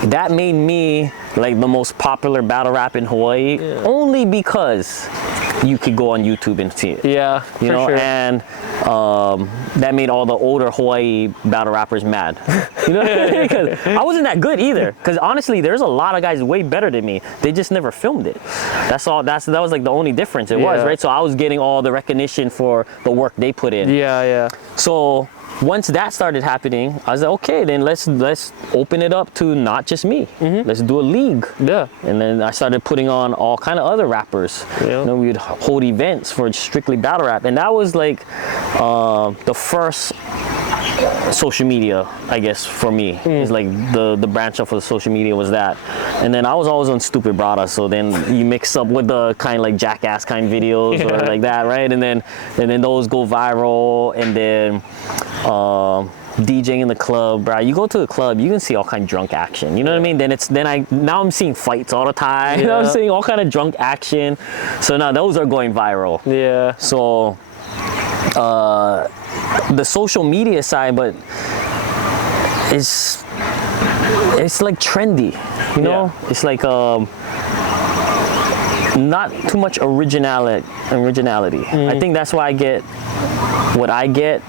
that made me like the most popular battle rap in Hawaii, only because you could go on YouTube and see it. Yeah, You for know, sure. and that made all the older Hawaii battle rappers mad. You know, because I wasn't that good either. Because honestly, there's a lot of guys way better than me. They just never filmed it. That's all. That was like the only difference. It was Yeah. right. So I was getting all the recognition for the work they put in. Yeah. So once that started happening, I was like, okay, then let's open it up to not just me. Let's do a league. Yeah. And then I started putting on all kind of other rappers. Yeah. You know, we would hold events for strictly battle rap, and that was like the first social media, I guess, for me. It's like the branch off of social media was that. And then I was always on Stupid Brada, so then you mix up with the kind of like Jackass kind of videos or like that, right? And then those go viral, and then DJing in the club, bro. You go to the club, you can see all kind of drunk action. You know what I mean? Now I'm seeing fights all the time. You know, I'm seeing all kind of drunk action. So now those are going viral. Yeah. So the social media side, but it's like trendy. You know, it's like not too much originality. I think that's why I get what I get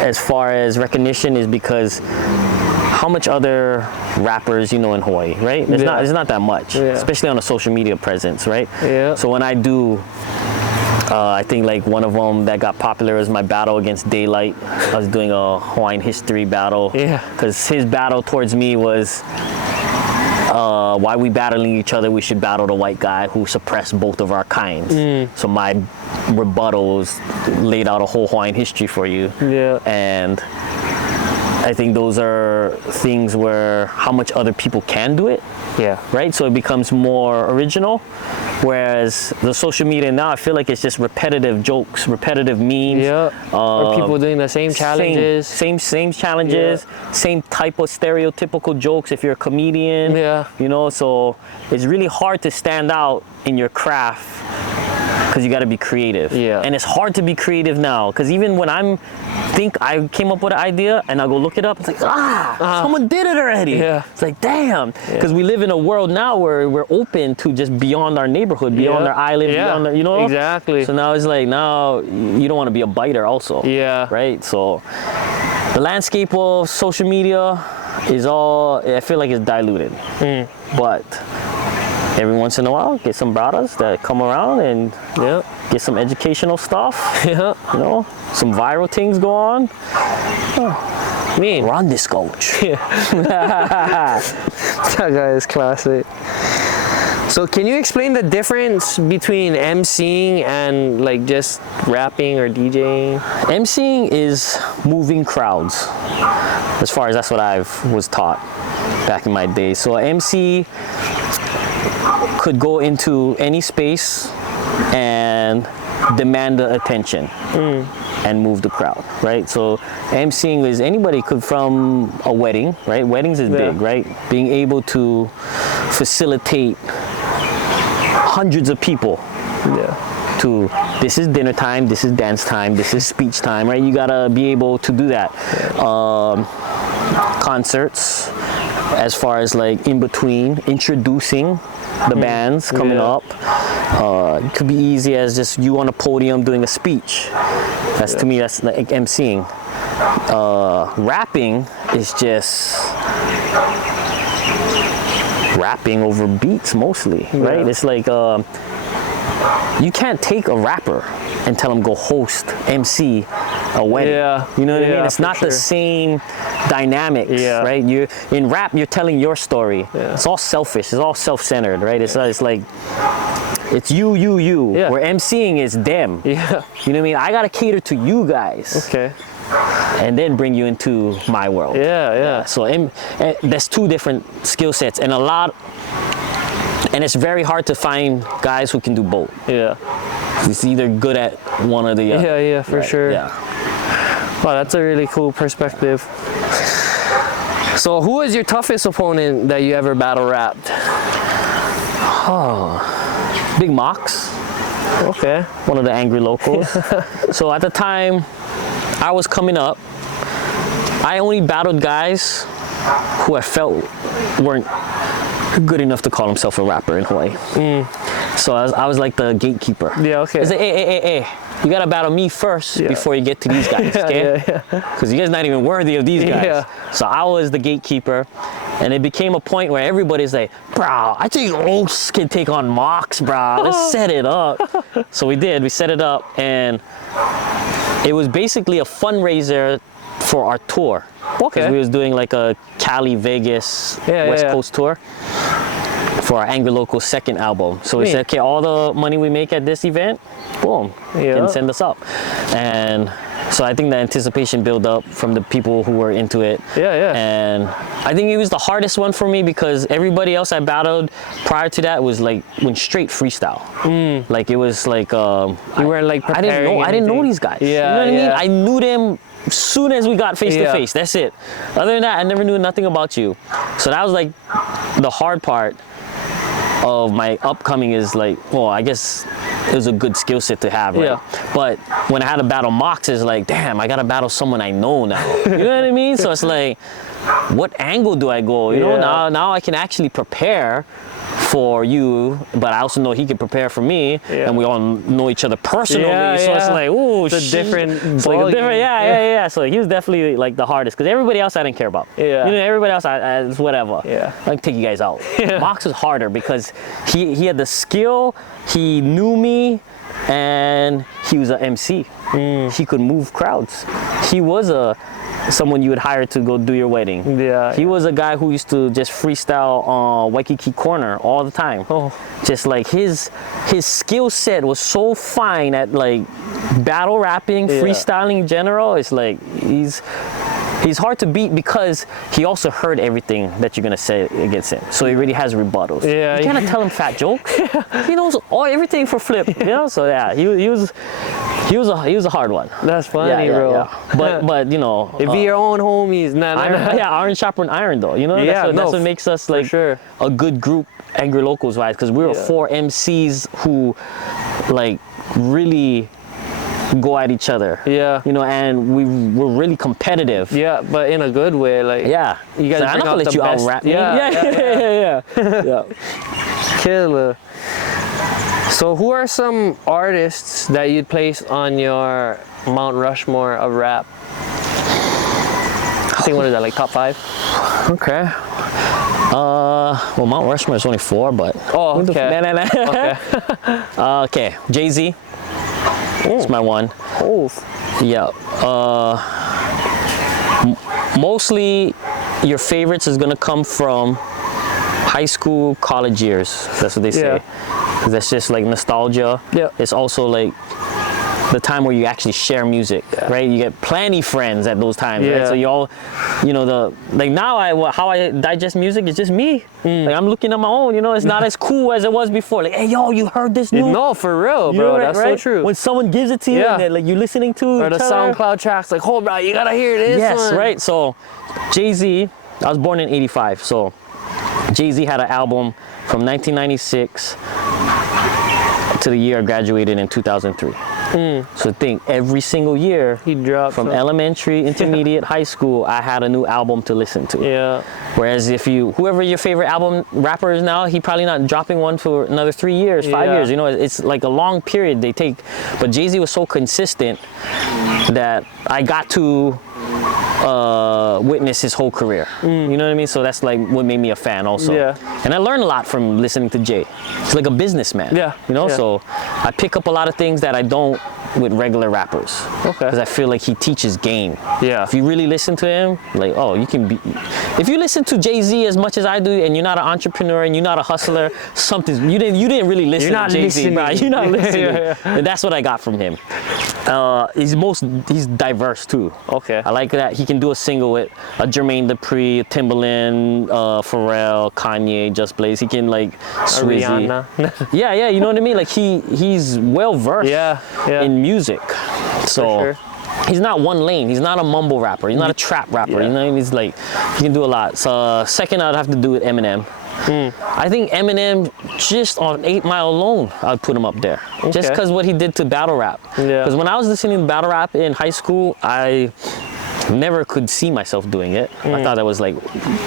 as far as recognition is because how much other rappers you know in Hawaii, right? It's not that much, especially on a social media presence, right? Yeah. So when I do, I think like one of them that got popular was my battle against Daylight. I was doing a Hawaiian history battle. Yeah. Because his battle towards me was, why we battling each other, we should battle the white guy who suppressed both of our kinds. So my rebuttals laid out a whole Hawaiian history for you. Yeah. And I think those are things where how much other people can do it. Yeah. Right? So it becomes more original. Whereas the social media now, I feel like it's just repetitive jokes, repetitive memes. Yeah. Or people doing the same challenges. Same challenges, same type of stereotypical jokes if you're a comedian. Yeah. You know, so it's really hard to stand out in your craft because you got to be creative. Yeah. And it's hard to be creative now because even when I came up with an idea and I go look it up, it's like, someone did it already. Yeah. It's like, damn. Because we live in a world now where we're open to just beyond our neighborhood, beyond our island, beyond our, you know? Exactly. So now it's like, now you don't want to be a biter also. Yeah. Right? So the landscape of social media is all, I feel like it's diluted. But every once in a while, get some brothers that come around and get some educational stuff. You know, some viral things go on. Run this coach. That guy is classic. So can you explain the difference between MCing and like just rapping or DJing? MCing is moving crowds. As far as that's what I was taught back in my day. So MC could go into any space and demand the attention and move the crowd, right? So MCing is anybody could from a wedding, right? Weddings is big, right? Being able to facilitate hundreds of people to this is dinner time, this is dance time, this is speech time, right? You gotta be able to do that. Concerts, as far as like in between, introducing the bands coming up. It could be easy as just you on a podium doing a speech. That's to me, that's like MCing. Rapping is just rapping over beats mostly, right? It's like you can't take a rapper and tell him go host, MC a wedding. You know what I mean? It's not the same dynamics, right? In rap, you're telling your story. It's all selfish. It's all self-centered, right? It's like it's you. Where MCing is them. You know what I mean? I gotta cater to you guys. Okay. And then bring you into my world. So there's two different skill sets, and and it's very hard to find guys who can do both. It's either good at one or the other. For sure. Wow, that's a really cool perspective. So who was your toughest opponent that you ever battle rapped? Big Mox. Okay. One of the angry locals. So at the time I was coming up, I only battled guys who I felt weren't good enough to call himself a rapper in Hawaii. So I was like the gatekeeper. Yeah, okay. It's like, hey, you gotta battle me first before you get to these guys, okay? Because you guys not even worthy of these guys. Yeah. So I was the gatekeeper, and it became a point where everybody's like, bro, I think Oaks can take on Mox, bro. Let's set it up. So we did. We set it up, and it was basically a fundraiser for our tour. Okay. Because we was doing like a Cali, Vegas, West Coast tour for our Angry Local second album. So we said, okay, all the money we make at this event, boom, can send us up. And so I think the anticipation built up from the people who were into it. And I think it was the hardest one for me because everybody else I battled prior to that was like went straight freestyle. Like it was like you weren't like I didn't know these guys. You know what I mean? I knew them as soon as we got face to face. That's it. Other than that, I never knew nothing about you. So that was like the hard part of my upcoming is like, well, I guess it was a good skill set to have, right? But when I had to battle Mox, it's like, damn, I gotta battle someone I know now. You know what I mean? So it's like, what angle do I go? You know, now I can actually prepare for you, but I also know he can prepare for me, and we all know each other personally. So it's like, ooh, it's a different, So he was definitely like the hardest because everybody else I didn't care about. You know, everybody else it's whatever. I can take you guys out. Mox was harder because he had the skill, he knew me, and he was an MC. He could move crowds. He was someone you would hire to go do your wedding. He was a guy who used to just freestyle on Waikiki Corner all the time. Just like his skill set was so fine at like battle rapping, freestyling in general. It's like he's hard to beat because he also heard everything that you're gonna say against him. So he really has rebuttals. You cannot tell him fat jokes. He knows everything for flip. You know. So yeah, he was a hard one. That's funny, bro. But you know, if your own homies, iron sharpen iron though. You know, that's what makes us like a good group, Angry Locals wise, because we were 4 MCs who like really go at each other. You know, and we were really competitive. But in a good way, like you guys bring I'm not gonna out let the you best. out-rap me. Yeah. Killer. So who are some artists that you'd place on your Mount Rushmore of rap? I think, what is that, like top 5? Okay. Well, Mount Rushmore is only 4, but okay, Jay-Z. That's my one. Mostly your favorites is gonna come from high school, college years. That's what they say. That's just like nostalgia. It's also like the time where you actually share music, right? You get plenty friends at those times, right? So you all, you know, now how I digest music is just me. Like I'm looking at my own, you know, it's not as cool as it was before. Like, hey, yo, you heard this new? No, for real, bro. That's so true. When someone gives it to you, and like you're listening to or the SoundCloud tracks, like, oh, bro, you gotta hear this one. Right. So Jay-Z, I was born in '85, so Jay-Z had an album from 1996 to the year I graduated in 2003. So think every single year he dropped from elementary, intermediate, high school, I had a new album to listen to. Whereas if whoever your favorite album rapper is now, he probably not dropping one for another 3 years, 5 years. You know, it's like a long period they take. But Jay-Z was so consistent that I got to witness his whole career. You know what I mean? So that's like what made me a fan also. And I learned a lot from listening to Jay. He's like a businessman. You know, so I pick up a lot of things that I don't with regular rappers. Because I feel like he teaches game. If you really listen to him, like, oh, you can be. If you listen to Jay-Z as much as I do, and you're not an entrepreneur and you're not a hustler, you didn't really listen to Jay-Z, bro. You're not listening. And that's what I got from him. He's diverse too. I like that he can do a single with a Jermaine Dupri, Timbaland, Pharrell, Kanye, Just Blaze. He can like Swizzy. You know what I mean? Like he's well versed in music. So he's not one lane. He's not a mumble rapper. He's not a trap rapper. You know what I mean? He's like, he can do a lot. So second, I'd have to do with Eminem. I think Eminem, just on 8 Mile alone, I'd put him up there. Just because what he did to battle rap. Because when I was listening to battle rap in high school, never could see myself doing it. I thought that was like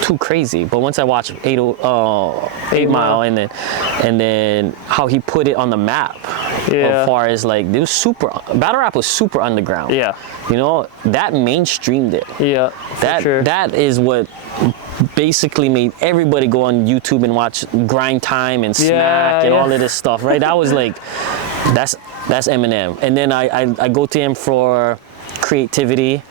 too crazy. But once I watched 8 Mile and then how he put it on the map, as far as like it was super battle rap was super underground. Yeah. You know, that mainstreamed it. Yeah. That is what basically made everybody go on YouTube and watch Grind Time and Smack and all of this stuff, right? That was like, that's Eminem. And then I go to him for creativity.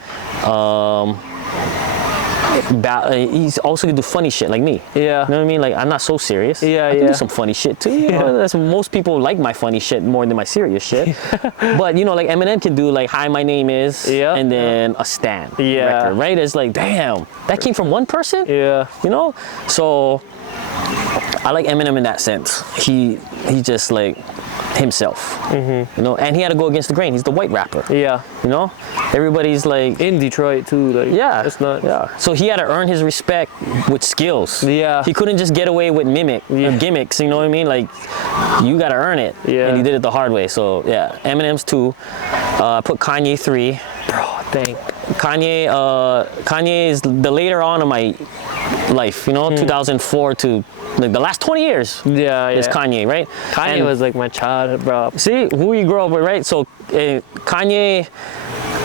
He's also gonna do funny shit like me. Yeah. You know what I mean? Like, I'm not so serious. Yeah, I can do some funny shit too. You know? That's, most people like my funny shit more than my serious shit. But you know, like Eminem can do like "Hi, my name is," and then a stand record, right? It's like, damn, that came from one person. Yeah. You know, so I like Eminem in that sense. He just like himself, you know, and he had to go against the grain. He's the white rapper. Yeah. You know, everybody's like in Detroit too. Like, yeah, it's not. Yeah. So he had to earn his respect with skills. Yeah. He couldn't just get away with gimmicks. You know what I mean? Like, you got to earn it. Yeah. And he did it the hard way. So yeah, Eminem's 2. I put Kanye 3. Bro, dang. Kanye is the later on in my life. You know, 2004 to like the last 20 years. Yeah. Is Kanye, right? Kanye was like my childhood, bro. See who you grew up with, right? So Kanye,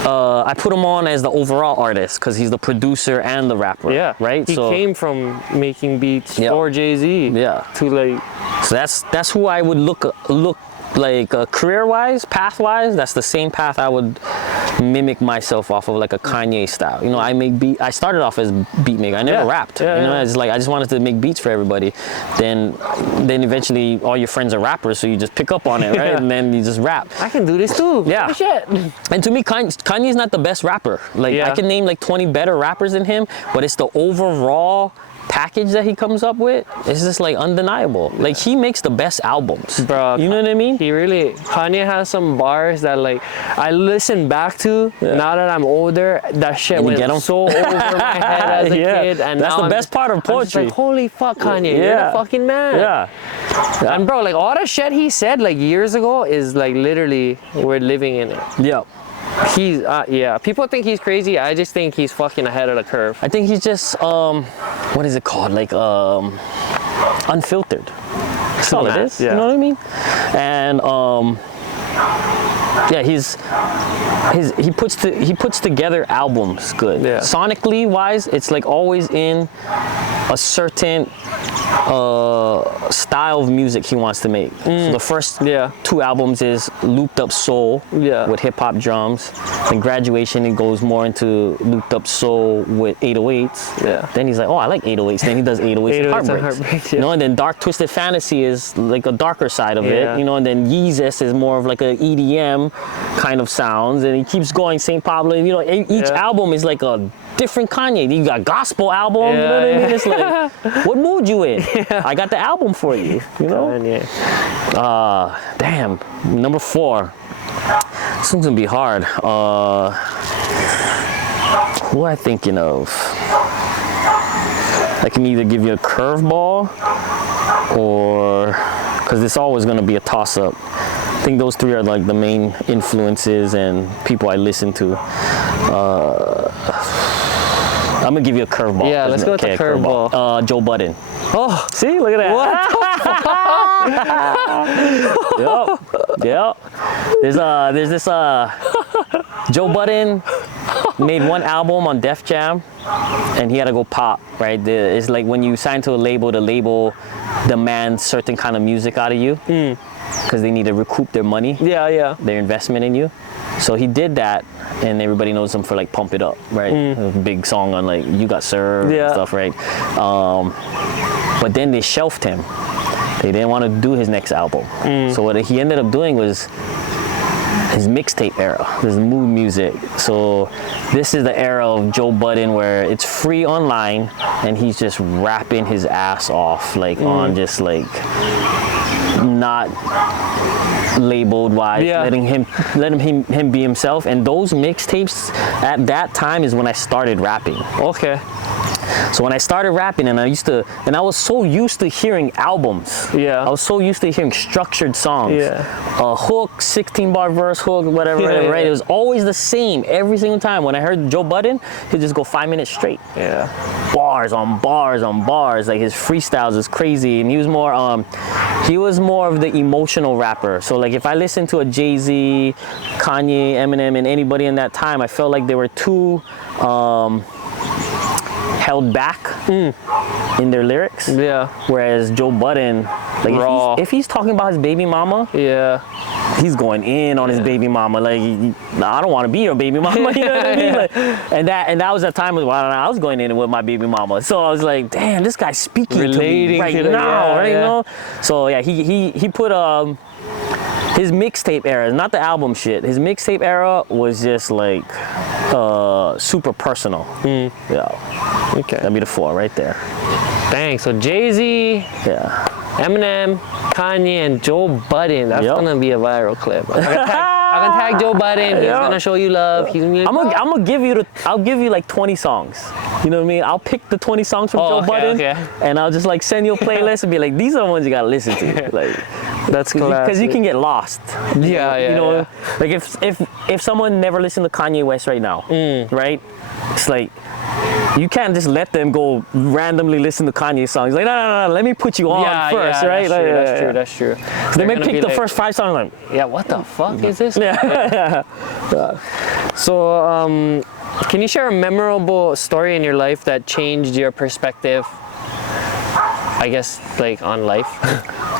I put him on as the overall artist because he's the producer and the rapper. Yeah. Right. He came from making beats for Jay-Z. Yeah. To like. So that's who I would look like career-wise, path-wise. That's the same path I would mimic myself off of, like a Kanye style. You know, I started off as beat maker. I never rapped. You know, it's like I just wanted to make beats for everybody. Then eventually all your friends are rappers, so you just pick up on it, right? And then you just rap. I can do this too. Yeah. Oh, shit. And to me, Kanye's not the best rapper. Like I can name like 20 better rappers than him, but it's the overall package that he comes up with. It's just like undeniable. Like he makes the best albums, bro. You know what I mean? Kanye has some bars that like I listen back to now that I'm older. That shit went so over my head as a kid, and that's now the best part of poetry. I'm just like, holy fuck, Kanye, you're the fucking man. Yeah. And bro, like all the shit he said like years ago is like literally we're living in it. Yeah. He's people think he's crazy. I just think he's fucking ahead of the curve. I think he's just what is it called, like unfiltered. That's all it is. You know what I mean? And he puts together albums good. Sonically wise, it's like always in a certain style of music he wants to make. So the first 2 albums is looped up soul with hip hop drums. Then Graduation, it goes more into looped up soul with 808s. Then he's like, oh, I like 808s. Then he does 808s and Heartbreaks. You know, and then Dark Twisted Fantasy is like a darker side of it. You know, and then Yeezus is more of like a EDM kind of sounds. And he keeps going. St. Pablo. You know, each album is like a different Kanye. You got gospel album, you know what I mean? It's like, what mood you in? I got the album for you, you know? Damn, number 4. This one's gonna be hard. Who am I thinking of? I can either give you a curveball or, because it's always gonna be a toss-up. I think those 3 are like the main influences and people I listen to. I'm gonna give you a curveball. Yeah, let's go with the curveball. Joe Budden. Oh, see, look at that. What? Yep. There's this Joe Budden made one album on Def Jam, and he had to go pop. Right? It's like when you sign to a label, the label demands certain kind of music out of you because they need to recoup their money. Their investment in you. So he did that, and everybody knows him for like Pump It Up, right? A big song on like You Got Served and stuff, right? But then they shelved him. They didn't want to do his next album. So what he ended up doing was his mixtape era, his mood music. So this is the era of Joe Budden where it's free online, and he's just rapping his ass off, like on just like not labeled wise, letting him be himself. And those mixtapes at that time is when I started rapping. Okay. So when I started rapping, and I was so used to hearing albums. Yeah. I was so used to hearing structured songs. Yeah. A hook, 16-bar verse hook, whatever, Yeah, right? yeah. It was always the same every single time. When I heard Joe Budden, he'd just go 5 minutes straight. Yeah. Bars on bars on bars. Like his freestyles is crazy, and he was more of the emotional rapper. So like if I listened to a Jay-Z, Kanye, Eminem, and anybody in that time, I felt like they were too held back in their lyrics. Yeah. Whereas Joe Budden, like Raw. if he's talking about his baby mama, Yeah. he's going in on his baby mama. Like, I don't want to be your baby mama. You know what I mean? Like, and that was a time when I was going in with my baby mama. So I was like, damn, this guy's speaking Relating to me right to the- now, yeah, right? yeah. You know? So yeah, he put his mixtape era, not the album shit. His mixtape era was just like super personal. Yeah, Okay. that'd be the 4 right there. Dang. So Jay-Z, Yeah. Eminem, Kanye, and Joe Budden. That's Yep. gonna be a viral clip. I can tag Joe Budden. He's Yeah. gonna show you love. He's gonna be like, I'm gonna give you I'll give you like 20 songs. You know what I mean? I'll pick the 20 songs from Joe okay, Budden, okay. and I'll just like send you a playlist and be like, these are the ones you gotta listen to, like, that's because you can get lost. Yeah, yeah. You know, yeah. like if someone never listened to Kanye West right now, right? It's like you can't just let them go randomly listen to Kanye songs. Like, no, let me put you on first, right? That's true. They may pick the first 5 songs, like, Yeah, what the fuck is this? yeah. So, can you share a memorable story in your life that changed your perspective? I guess, like, on life?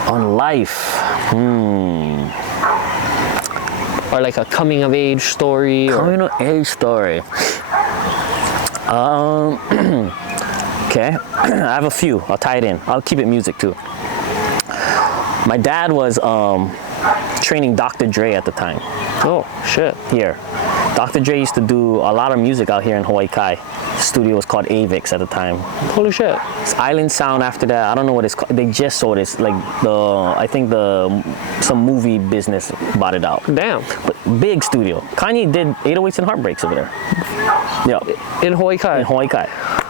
On life. Or like a coming of age story? Or, Coming of age story. Okay, I have a few. I'll tie it in. I'll keep it music too. My dad was training Dr. Dre at the time. oh, shit. Here, Dr. Dre used to do a lot of music out here in Hawaii Kai. The studio was called Avix at the time. Holy shit. It's Island Sound after that. I don't know what it's called. They just sold it. Like some movie business bought it out. Damn. But big studio. Kanye did 808s and Heartbreaks over there. Yeah, In Hawaii Kai. in Hawaii Kai.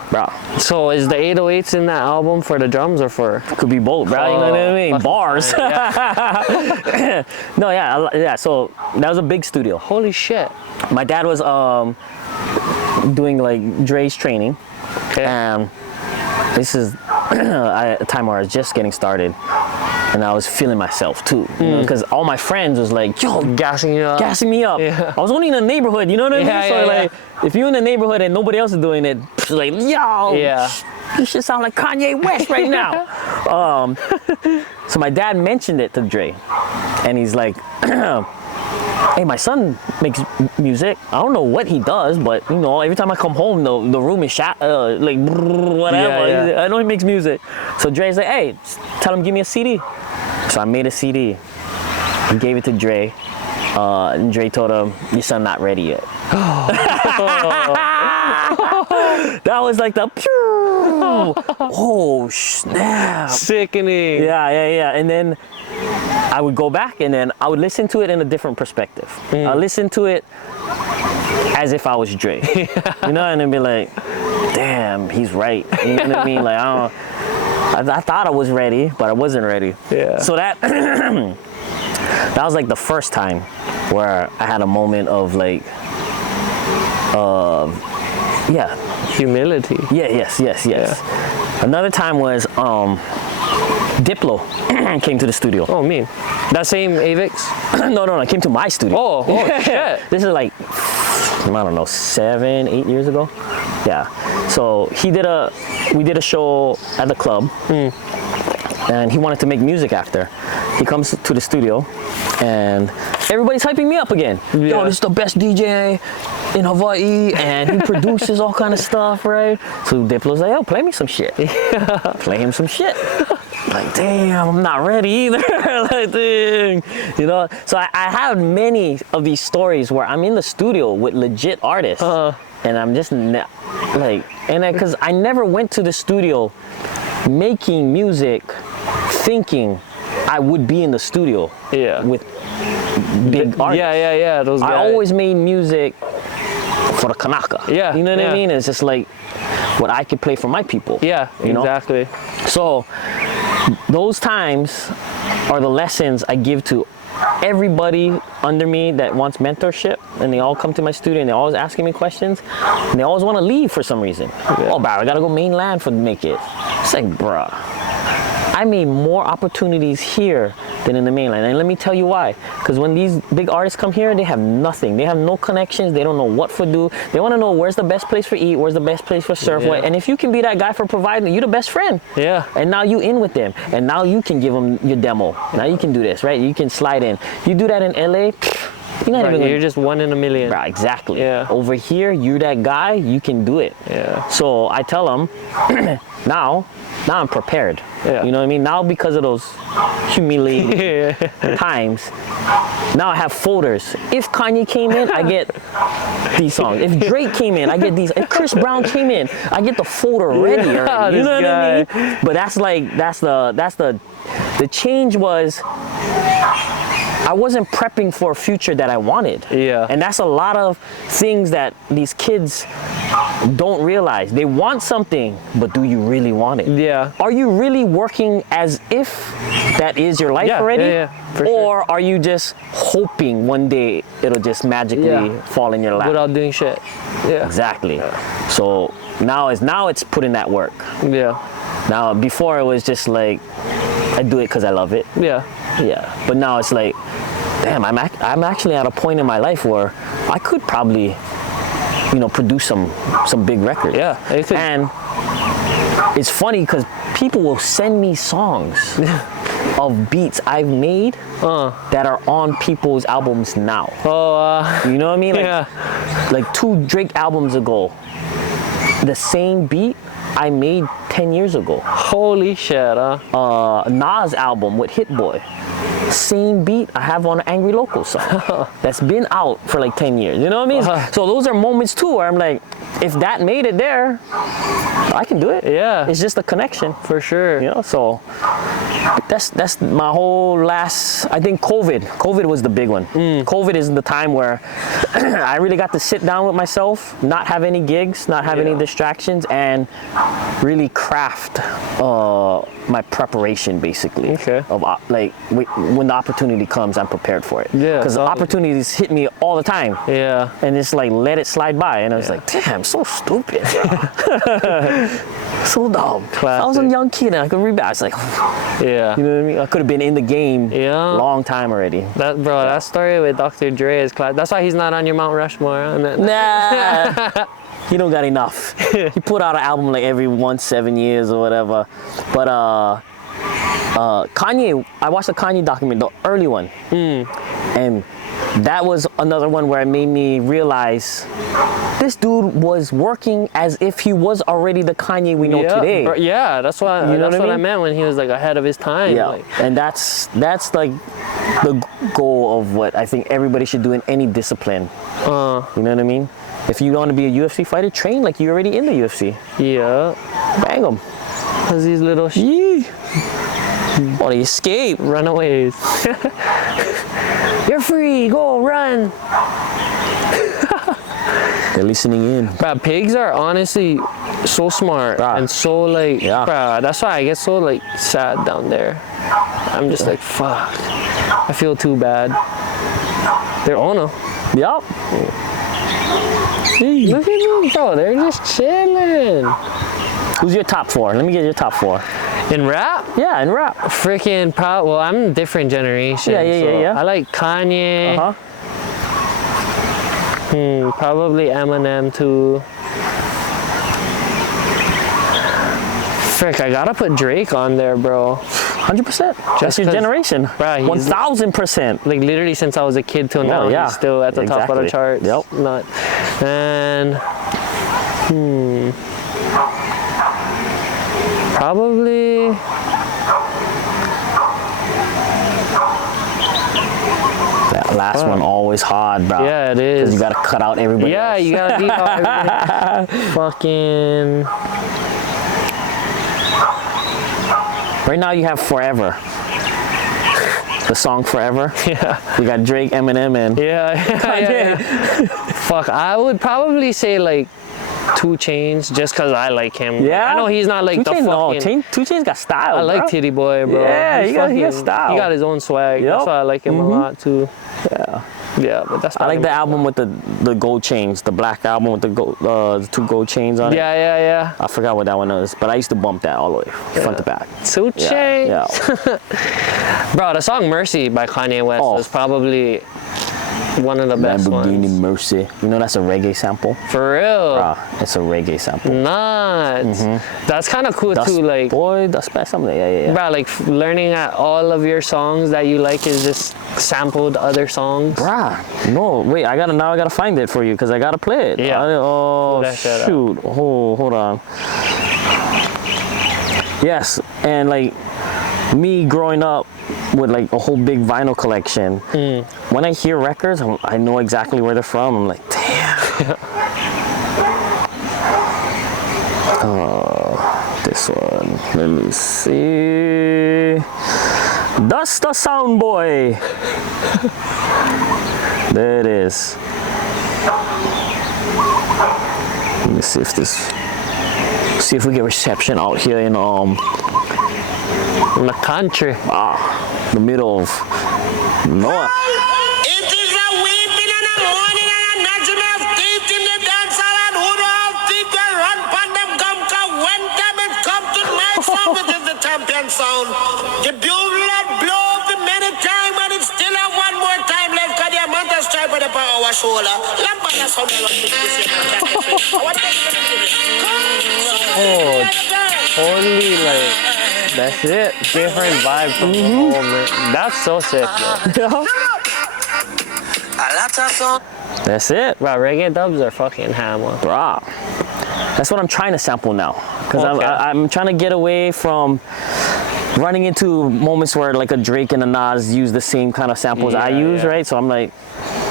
Bro, So, is the 808s in that album for the drums or for? could be both, bro. You know what I mean? fucking Bars. Yeah. No, yeah. So that was a big studio. Holy shit. My dad was doing like Dre's training, Okay. and this is a time where I was just getting started, and I was feeling myself too, because all my friends was like, "Yo, Gassing you up. gassing me up." Yeah. I was only in the neighborhood, you know what I mean? Yeah, So yeah, like, if you're in the neighborhood and nobody else is doing it, it's like, yo, Yeah. you should sound like Kanye West right now. So my dad mentioned it to Dre, and he's like, hey, my son makes music. I don't know what he does, but you know, every time I come home, the room is like whatever. Yeah, yeah. I know he makes music. So Dre's like, hey, tell him give me a CD. So I made a CD. I gave it to Dre. And Dre told him, your son not ready yet. That was like the pew. Oh snap. Sickening. Yeah. And then I would go back and then I would listen to it in a different perspective. I listened to it as if I was Dre. You know, and then be like, damn, he's right. You know what I mean? Like, I thought I was ready, but I wasn't ready. Yeah. So that that was like the first time where I had a moment of like, yeah. Humility. Yes. Another time was Diplo came to the studio. Oh, mean. That same Avix? No, came to my studio. Oh, shit. This is like, I don't know, 7, 8 years ago. Yeah. So we did a show at the club, and he wanted to make music after. He comes to the studio, and everybody's hyping me up again. Yeah. Yo, this is the best DJ in Hawaii, and he produces all kind of stuff, right? So Diplo's like, yo, play me some shit. Play him some shit. Like, damn, I'm not ready either. Like, dang. You know? So I have many of these stories where I'm in the studio with legit artists, and I'm just because I never went to the studio making music thinking I would be in the studio with big artists. Yeah. Those guys. I always made music for the Kanaka. Yeah, You know what yeah. I mean? It's just like, what I could play for my people. Yeah, you know? exactly. So those times are the lessons I give to everybody under me that wants mentorship, and they all come to my studio and they're always asking me questions, and they always want to leave for some reason. Oh, bro, I gotta go mainland to make it. It's like, bruh, I made more opportunities here than in the mainland, and let me tell you why. Because when these big artists come here, they have nothing. They have no connections. They don't know what to do. They want to know where's the best place for eat, where's the best place for surf. Yeah. And if you can be that guy for providing, you're the best friend. Yeah. And now you in with them, and now you can give them your demo. Now you can do this, right? You can slide in. You do that in LA, you're not even. You're just 1 in a million. Right, exactly. Yeah. Over here, you're that guy. You can do it. Yeah. So I tell them, now I'm prepared. Yeah. You know what I mean? Now because of those humiliating times, now I have folders. If Kanye came in, I get these songs. If Drake came in, I get these. If Chris Brown came in, I get the folder ready already. You know what I mean? But that's the change was, I wasn't prepping for a future that I wanted. Yeah. And that's a lot of things that these kids don't realize. They want something, but do you really want it? Yeah. Are you really working as if that is your life already? Yeah, for or sure. are you just hoping one day it'll just magically fall in your lap? Without doing shit. Yeah. Exactly. So now it's put in that work. Yeah. Now, before it was just like, I do it because I love it. Yeah. Yeah, but now it's like, damn, I'm actually at a point in my life where I could probably, produce some big records. Yeah, it could. And it's funny because people will send me songs of beats I've made that are on people's albums now. Oh, You know what I mean? yeah. Like 2 Drake albums ago, the same beat I made 10 years ago. Holy shit, huh? Nas album with Hit Boy. Same beat I have on an Angry Local song that's been out for like 10 years. You know what I mean? So those are moments too where I'm like, if that made it there, I can do it. Yeah. It's just a connection. For sure. So that's my whole I think COVID was the big one. COVID is the time where I really got to sit down with myself, not have any gigs, not have any distractions, and really craft my preparation basically. Okay. Of when the opportunity comes, I'm prepared for it. Yeah. Because opportunities hit me all the time. Yeah. And it's like, let it slide by. And I was like, damn, so stupid, bro. So dumb. I was a young kid and I could rebound. It's like, Yeah. you know what I mean? I could have been in the game long time already. That story with Dr. Dre is class. That's why he's not on your Mount Rushmore. Nah. He don't got enough. He put out an album like every 7 years or whatever. But Kanye, I watched the Kanye documentary, the early one. And that was another one where it made me realize this dude was working as if he was already the Kanye we know today. Yeah, that's what I meant when he was like ahead of his time. Yeah, like. and that's like the goal of what I think everybody should do in any discipline. You know what I mean? If you want to be a UFC fighter, train like you're already in the UFC. Yeah. Bang them. Cause these little Oh, they escape. runaways. You're free. Go run. They're listening in. Bruh, pigs are honestly so smart and so like, bruh, that's why I get so like sad down there. I'm just like, fuck. I feel too bad. They're on them. Yup. Look at them, bro. They're just chilling. Who's your top 4? Let me get your top 4. In rap? Yeah, in rap. Freaking well, I'm a different generation. Yeah. I like Kanye. Probably Eminem too. Frick, I gotta put Drake on there, bro. 100%. That's your generation. Bruh, 1000%. Like literally since I was a kid till now, he's still at the top of the charts. Yep. Not. And probably that last one always hard, bro. Yeah, it is. Because you gotta cut out everybody else. you gotta leave out everybody. Fucking. Right now you have Forever. The song Forever. Yeah. You got Drake, Eminem, and Yeah. Fuck, I would probably say like 2 Chainz just because I like him. Yeah? I know he's not like 2 the Chainz, fucking... no, 2 Chainz got style, I like bro. Titty Boy, bro. Yeah, He's he got fucking- style. He got his own swag. Yup. That's why I like him a lot too. Yeah. Yeah, but that's I like the probably- album with the gold chains, the black album with the 2 gold chains on it. Yeah. I forgot what that one is, but I used to bump that all the way, front to back. 2 Chainz. Yeah. Bro, the song Mercy by Kanye West Oh. was probably one of the best Lamborghini ones. Mercy. You know that's a reggae sample? For real. It's a reggae sample. Nuts. That's kind of cool That's, too. Like, boy, that's something. Yeah. bro, like learning that all of your songs that you like is just sampled other songs. Bruh, no, wait, I gotta find it for you because I gotta play it. Yeah. Oh, Pull that shit up. shoot. Hold on. Yes, and like me growing up with like a whole big vinyl collection, when I hear records, I know exactly where they're from. I'm like, damn. This one. Let me see. That's the Sound Boy. There it is. Let me see if see if we get reception out here in In the country. the middle of Noah. It is a weeping and a mourning and a gnashing of teeth in the dance hall, and who know how teeth will run pon them come, 'cause when time it come to my sound, it is the champion sound. The bugle that blow up the many time, and it still have one more time left, 'cause the amount of stripe on the power of our shoulder. Lambada sound like Totally like, that's it. Different vibe from the whole man. That's so sick, bro. That's it. Bro, reggae dubs are fucking hammer. Bruh. That's what I'm trying to sample now. Because Okay. I'm trying to get away from running into moments where like a Drake and a Nas use the same kind of samples I Yeah, use, yeah. right? So I'm like,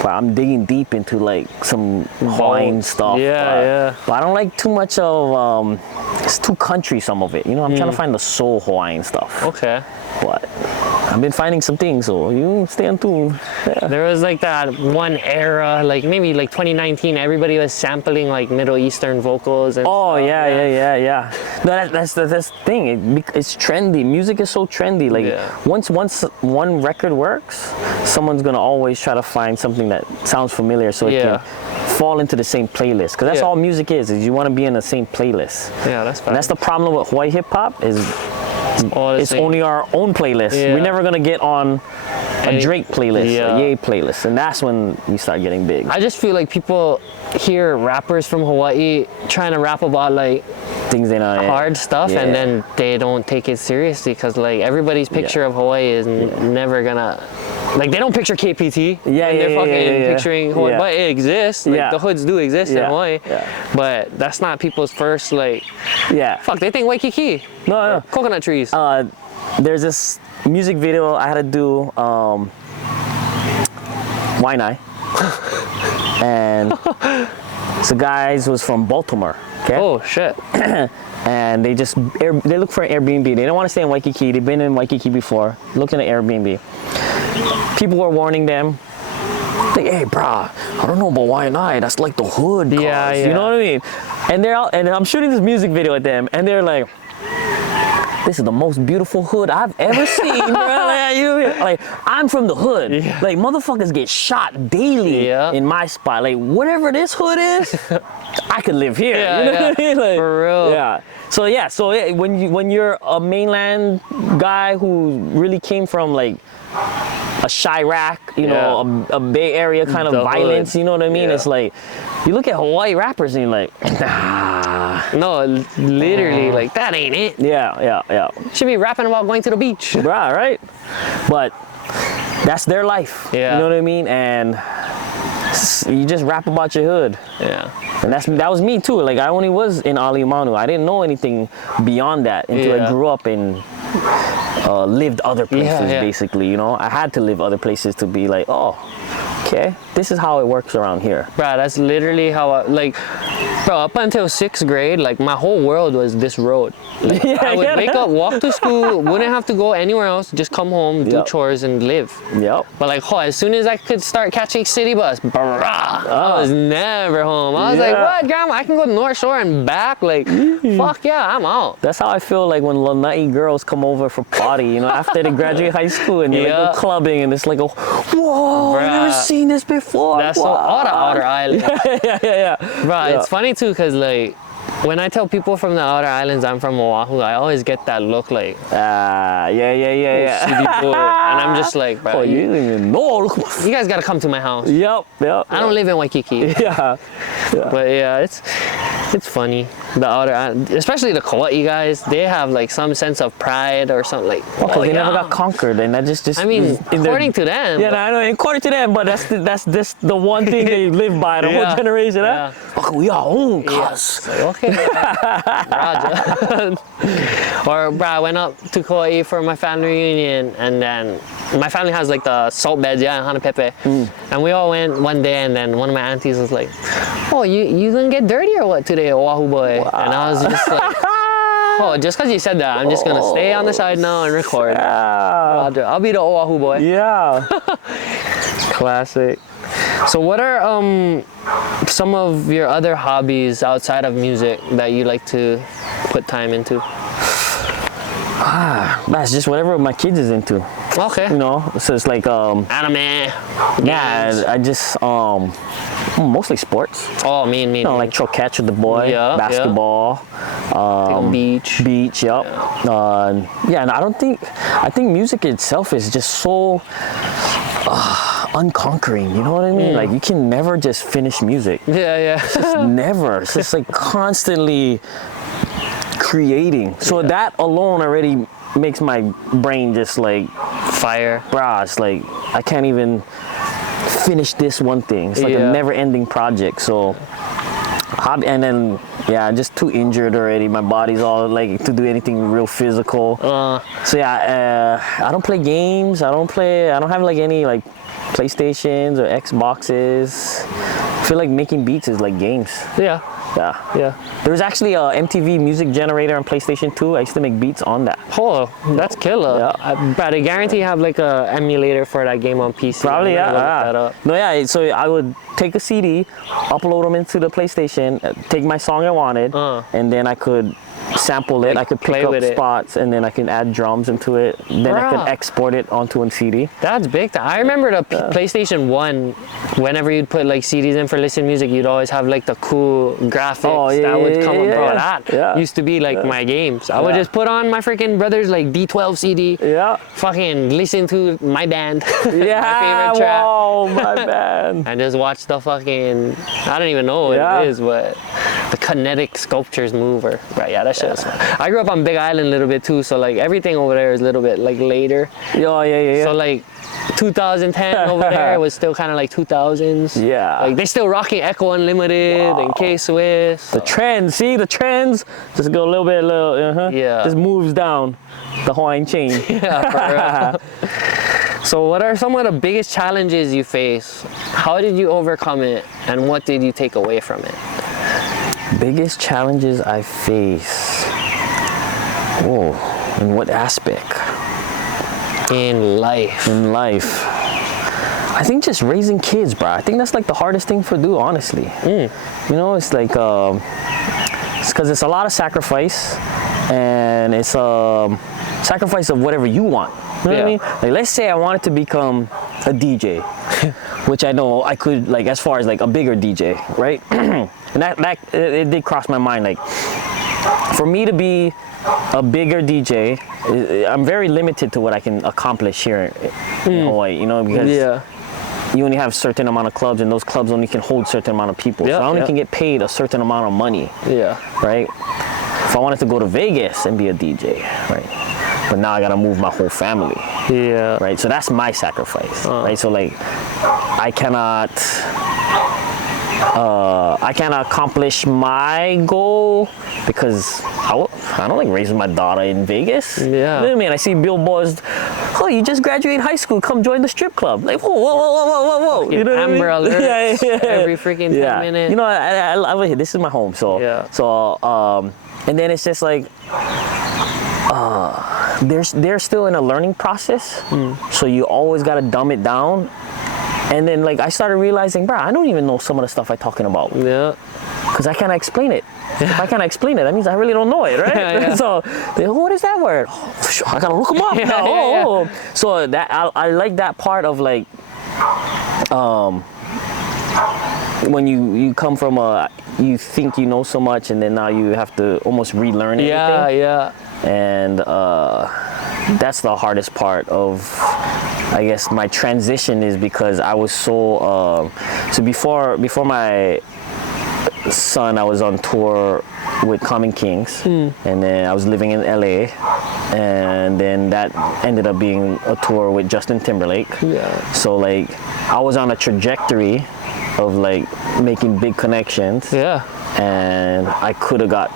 wow, I'm digging deep into like some Hawaiian stuff. Yeah. But I don't like too much of, it's too country, some of it. You know, I'm trying to find the soul Hawaiian stuff. Okay. But I've been finding some things, so you stay on tune. Yeah. There was like that one era, like maybe like 2019, everybody was sampling like Middle Eastern vocals and Oh stuff, yeah. No, that's the thing. It's trendy. Music is so trendy. Like Yeah. once one record works, someone's gonna always try to find something that sounds familiar, so it Yeah. can fall into the same playlist. Because that's Yeah. all music is you want to be in the same playlist. Yeah, that's And that's the problem with Hawaii hip hop is it's only our own playlist. Yeah. We're never gonna get on a Drake playlist, Yeah. a Ye playlist, and that's when we start getting big. I just feel like people hear rappers from Hawaii trying to rap about like Things they know. hard stuff, Yeah. and then they don't take it seriously because like everybody's picture of Hawaii is never gonna, like they don't picture KPT. Yeah, when they're yeah, fucking yeah. picturing Hawaii, Yeah. but it exists. Like Yeah. the hoods do exist in Yeah. Hawaii, Yeah. but that's not people's first like. Yeah. Fuck, they think Waikiki, No. coconut trees. There's this music video I had to do, Waianae, and the guys was from Baltimore. Okay. Oh shit. And they just they look for an Airbnb. They don't want to stay in Waikiki. They've been in Waikiki before. Looking at Airbnb. People were warning them. Like, hey, brah, I don't know about Waianae. That's like the hood. Cause, Yeah. You know what I mean? And they're out, and I'm shooting this music video at them, and they're like, this is the most beautiful hood I've ever seen, bro. Like, I'm from the hood. Yeah. Like, motherfuckers get shot daily Yeah. in my spot. Like, whatever this hood is, I could live here. Yeah, you know yeah. what I mean? Like, For real. Yeah. So when you're a mainland guy who really came from like a Chirac, you know, a Bay Area kind of The violence, hood. you know what I mean? Yeah. It's like, you look at Hawaii rappers and you're like, nah. No, literally, like that ain't it. Yeah. Should be rapping about going to the beach. Bruh, right? But that's their life. Yeah. You know what I mean? And you just rap about your hood. Yeah. And that was me too. Like I only was in Aliamanu. I didn't know anything beyond that until Yeah. I grew up and lived other places. Yeah. Basically, you know, I had to live other places to be like, oh, okay, this is how it works around here. Bruh, that's literally how I, like, Bro, up until 6th grade, like my whole world was this road. Like, I would wake up, walk to school, wouldn't have to go anywhere else, just come home, do chores, and live. Yep. But like, as soon as I could start catching city bus, brah, I was never home. I was like, what, Grandma? I can go to North Shore and back? Like, fuck yeah, I'm out. That's how I feel like when Lanai girls come over for party, you know, after they graduate high school and they like, go clubbing and it's like, whoa, I've never seen this before. That's all the outer island. yeah. Bro, it's funny too, because like, when I tell people from the outer islands I'm from Oahu, I always get that look like, yeah. city boy. And I'm just like, bro, you don't even know. You guys gotta come to my house. Yep. I don't live in Waikiki. Yeah. But yeah, it's funny. The outer island, especially the Kauai guys, they have like some sense of pride or something like. Because they never got conquered, and that just. I mean, according to them. Yeah, I know. According to them, but that's the one thing they live by the whole generation. Yeah. Huh? We are own, cuz. Okay. Raja. Or bro, I went up to Kauai for my family reunion, and then my family has like the salt beds, in Hanapepe, and we all went one day, and then one of my aunties was like, "Oh, you gonna get dirty or what today, Oahu boy?" Wow. And I was just like, "Oh, just because you said that, I'm just gonna stay on the side now and record." Yeah. I'll be the Oahu boy. Yeah. Classic. So what are some of your other hobbies outside of music that you like to put time into? That's just whatever my kids is into. Okay. You know, so it's like anime. Yeah, I just mostly sports. Oh, me. You know, like throw catch with the boy, basketball, beach. Yep. Yeah, and I think music itself is just so unconquering, you know what I mean? Like you can never just finish music. Yeah. It's just never. It's just like constantly creating. So that alone already makes my brain just like fire. Bruh, it's like I can't even finish this one thing. It's like a never-ending project. So and then just too injured already. My body's all like to do anything real physical. So I don't play games. I don't have like any like PlayStations or Xboxes. I feel like making beats is like games. Yeah. There was actually a MTV music generator on PlayStation 2. I used to make beats on that. Oh, that's killer. But I guarantee you have like a emulator for that game on PC. Probably, so I would take a CD, upload them into the PlayStation, take my song I wanted, and then I could sample it. I could pick up spots, and then I can add drums into it. Then I could export it onto a CD. That's big. I remember the PlayStation 1, whenever you'd put like CDs in for listening music, you'd always have like the cool graphics that would come up. Bro, that used to be like my games. I would just put on my freaking brother's like D12 CD. Fucking listen to my band. My favorite track. Whoa, my band. And just watch the fucking, I don't even know what it is, but the kinetic sculptures move. That shit was fun. I grew up on Big Island a little bit too, so like everything over there is a little bit like later. So like 2010 over there was still kind of like 2000s. Like they still rocking Echo Unlimited and K-Swiss. So. The trends just go a little bit, just moves down the Hawaiian chain. For real. So what are some of the biggest challenges you face? How did you overcome it? And what did you take away from it? Biggest challenges I face. Whoa, in what aspect? In life. I think just raising kids, bro. I think that's like the hardest thing to do, honestly. You know, it's like, it's because it's a lot of sacrifice, and it's a sacrifice of whatever you want. You know what I mean? Like, let's say I wanted to become a DJ, which I know I could, like, as far as like a bigger DJ, right? And that it did cross my mind, like, for me to be a bigger DJ, I'm very limited to what I can accomplish here in Hawaii, you know, because you only have a certain amount of clubs, and those clubs only can hold a certain amount of people. So I only can get paid a certain amount of money. Right? If I wanted to go to Vegas and be a DJ, right? But now I gotta move my whole family. Right? So that's my sacrifice. Right? So like, I cannot I can't accomplish my goal because I don't like raising my daughter in Vegas. Yeah. You know what I mean? I see billboards, oh, you just graduated high school, come join the strip club. Like, whoa, whoa, whoa, whoa, whoa, whoa. You know what I mean? Amber alerts Yeah. every freaking 10 minutes. You know, I love it here. This is my home. So, and then it's just like, they're still in a learning process. So you always got to dumb it down. And then like I started realizing, bro, I don't even know some of the stuff I'm talking about. Yeah. Because I can't explain it. If I can't explain it, that means I really don't know it, right? Yeah. So, what is that word? Oh, I gotta look them up. Yeah. So that I like that part of like, when you come from you think you know so much, and then now you have to almost relearn everything. Yeah. And that's the hardest part of, I guess, my transition, is because I was so before my son, I was on tour with Common Kings, and then I was living in LA, and then that ended up being a tour with Justin Timberlake. Yeah. So like I was on a trajectory of like making big connections. Yeah. And I could have got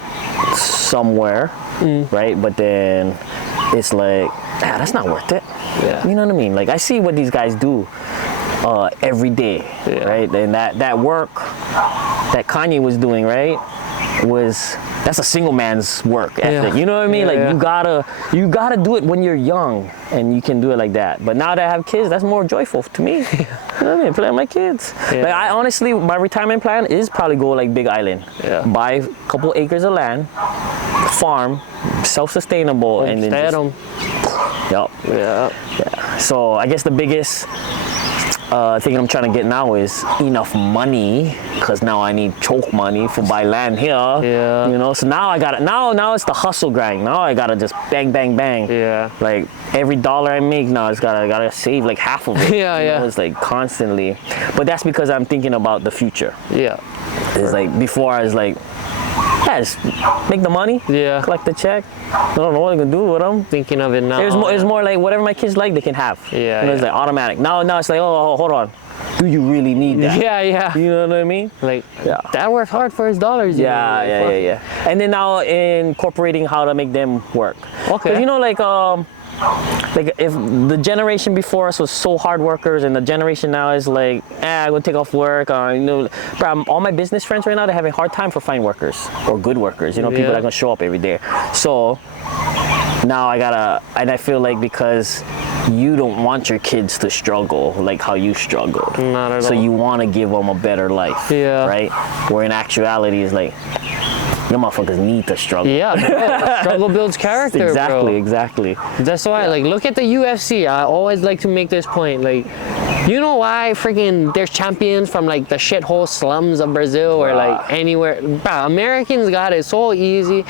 somewhere, right? But then it's like, that's not worth it. Yeah. You know what I mean? Like I see what these guys do every day, right? And that work that Kanye was doing, right, that's a single man's work ethic. You know what I mean? Like you gotta do it when you're young, and you can do it like that. But now that I have kids, that's more joyful to me. You know what I mean? Play with my kids. Like I honestly, my retirement plan is probably go like Big Island, buy a couple acres of land, farm, self-sustainable, and then Stay at home. Yeah. So I guess the biggest thing I'm trying to get now is enough money, because now I need choke money for buy land here. Yeah. You know, so now I got it. Now it's the hustle grind. Now I gotta just bang, bang, bang. Yeah. Like every dollar I make now, I gotta save like half of it. Yeah, you know? It's like constantly, but that's because I'm thinking about the future. Yeah. It's like before I was like, just make the money. Yeah. Collect the check. I don't know what I'm gonna do with them. Thinking of it now. It's more like whatever my kids like, they can have. Yeah. You know, it's like automatic. Now it's like, oh, hold on. Do you really need that? Yeah. You know what I mean? Like, Dad worked hard for his dollars. You know? Yeah. And then now incorporating how to make them work. Okay. 'Cause you know, like if the generation before us was so hard workers, and the generation now is like, I'm gonna take off work, you know, bro, all my business friends right now, they're having a hard time for finding workers or good workers, you know, people that are gonna show up every day. So now I feel like, because you don't want your kids to struggle like how you struggled. Not at so all. you want to give them a better life. Yeah. Right? Where in actuality is like, you motherfuckers need to struggle. Yeah, bro. Struggle builds character, Exactly. That's why, like, look at the UFC. I always like to make this point. Like, you know why freaking there's champions from like the shithole slums of Brazil or like anywhere? Bro, Americans got it so easy.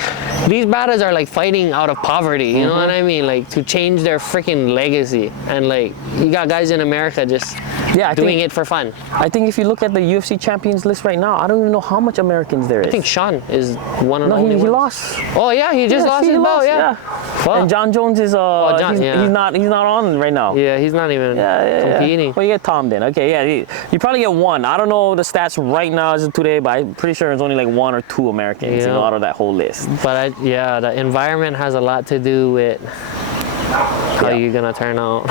These battles are like fighting out of poverty. You know what I mean? Like to change their freaking legacy. And like you got guys in America just doing it for fun. I think if you look at the UFC champions list right now, I don't even know how much Americans there is. I think Sean is one of the only he ones. lost. Oh yeah, he just lost his belt. Yeah. Fuck. And John Jones is he's not on right now. Yeah, he's not even competing. Well, you get Tom then. Okay, yeah, you probably get one. I don't know the stats right now as of today, but I'm pretty sure it's only like 1 or 2 Americans out of that whole list. But the environment has a lot to do with how you're gonna turn out.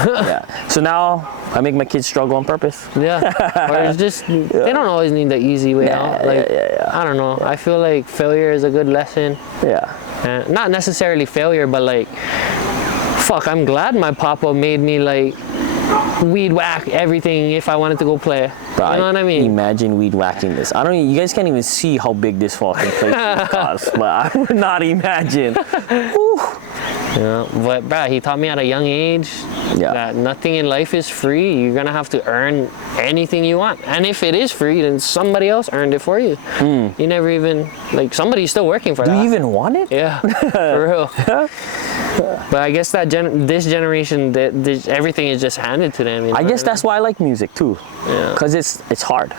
So now I make my kids struggle on purpose. Or it's just they don't always need the easy way out. Like I don't know. I feel like failure is a good lesson. And not necessarily failure, but like, fuck, I'm glad my papa made me like weed whack everything if I wanted to go play. Bro, you know what I mean? Imagine weed whacking this. You guys can't even see how big this fucking place costs, but I would not imagine. But bro, he taught me at a young age that nothing in life is free. You're gonna have to earn anything you want, and if it is free, then somebody else earned it for you. You never even somebody's still working for that. Do you even want it? Yeah, for real. But I guess that this generation, everything is just handed to them. You know I guess that's why I like music too. Cause it's hard.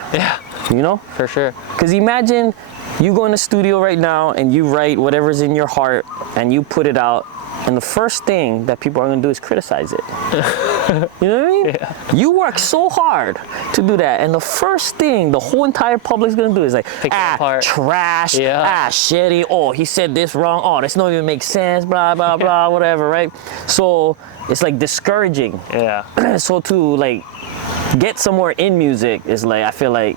You know? For sure. Cause imagine you go in the studio right now and you write whatever's in your heart and you put it out, and the first thing that people are gonna do is criticize it. You know what I mean? Yeah. You work so hard to do that, and the first thing the whole entire public's gonna do is like, Pick it apart. trash, Yeah. shitty, oh, he said this wrong, oh, this don't even make sense, blah, blah, blah, whatever, right? So it's like discouraging. Yeah. So to like get somewhere in music is like, I feel like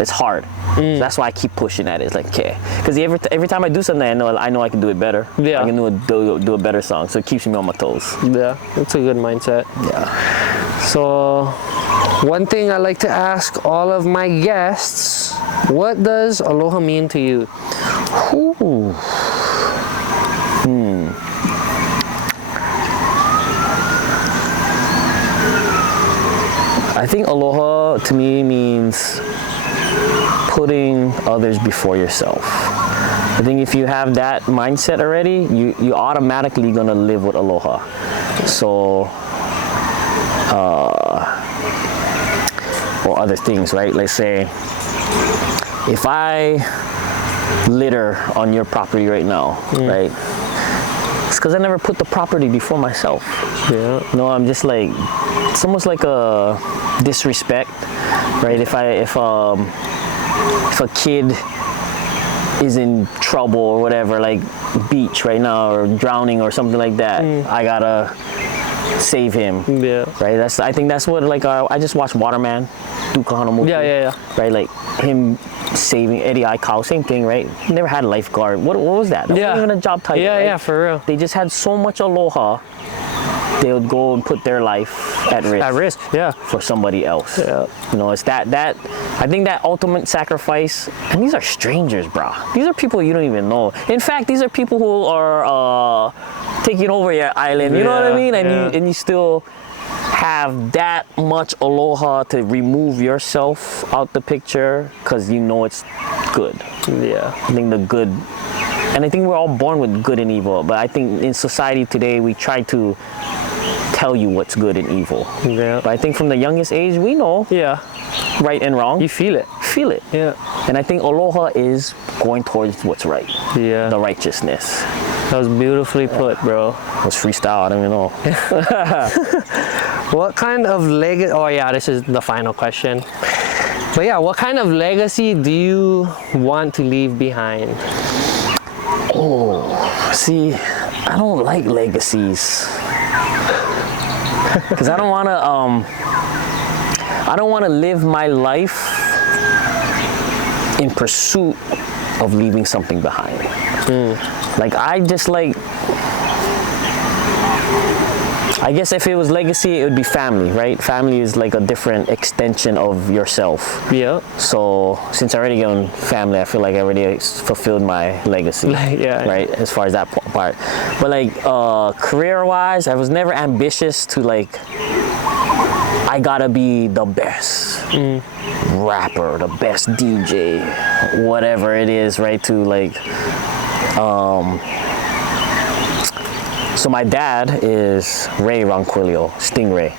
it's hard. So that's why I keep pushing at it. It's like, okay, because every time I do something, I know I can do it better. Yeah. I can do a better song, so it keeps me on my toes. Yeah, that's a good mindset. Yeah. So, one thing I like to ask all of my guests, what does aloha mean to you? Ooh. I think aloha to me means putting others before yourself. I think if you have that mindset already, you automatically gonna live with aloha. So, or other things, right? Let's say, if I litter on your property right now, right? It's because I never put the property before myself. Yeah. No, I'm just like, it's almost like a disrespect, right? If a kid is in trouble or whatever, like beach right now or drowning or something like that, I gotta save him. Yeah. Right. I think that's what like I just watched Waterman, Duka movie. Yeah. Right, like him saving Eddie Aikau, same thing, right? He never had a lifeguard. What was that? That Yeah. wasn't even a job title. Yeah, right? yeah, for real. They just had so much aloha. They would go and put their life at risk. At risk, yeah. For somebody else. Yeah. You know, it's that I think that ultimate sacrifice, and these are strangers, bro. These are people you don't even know. In fact, these are people who are taking over your island. You know what I Yeah, mean? And yeah. you still have that much aloha to remove yourself out the picture because you know it's good. Yeah. I think the good, and I think we're all born with good and evil, but I think in society today we try to tell you what's good and evil. Yeah. But I think from the youngest age we know Yeah. right and wrong. You feel it. Feel it. Yeah. And I think aloha is going towards what's right. Yeah. The righteousness. That was beautifully put, bro. It was freestyle, I don't even know. What kind of legacy? Oh yeah, this is the final question. But yeah, what kind of legacy do you want to leave behind? See, I don't like legacies. Because I don't want to live my life in pursuit of leaving something behind. Like I guess if it was legacy, it would be family, right? Family is like a different extension of yourself. Yeah. So since I already own family, I feel like I already fulfilled my legacy. Yeah. Right, as far as that part. But like career-wise, I was never ambitious to like, I gotta be the best rapper, the best DJ, whatever it is, right? To like, so my dad is Ray Ronquillo, Stingray.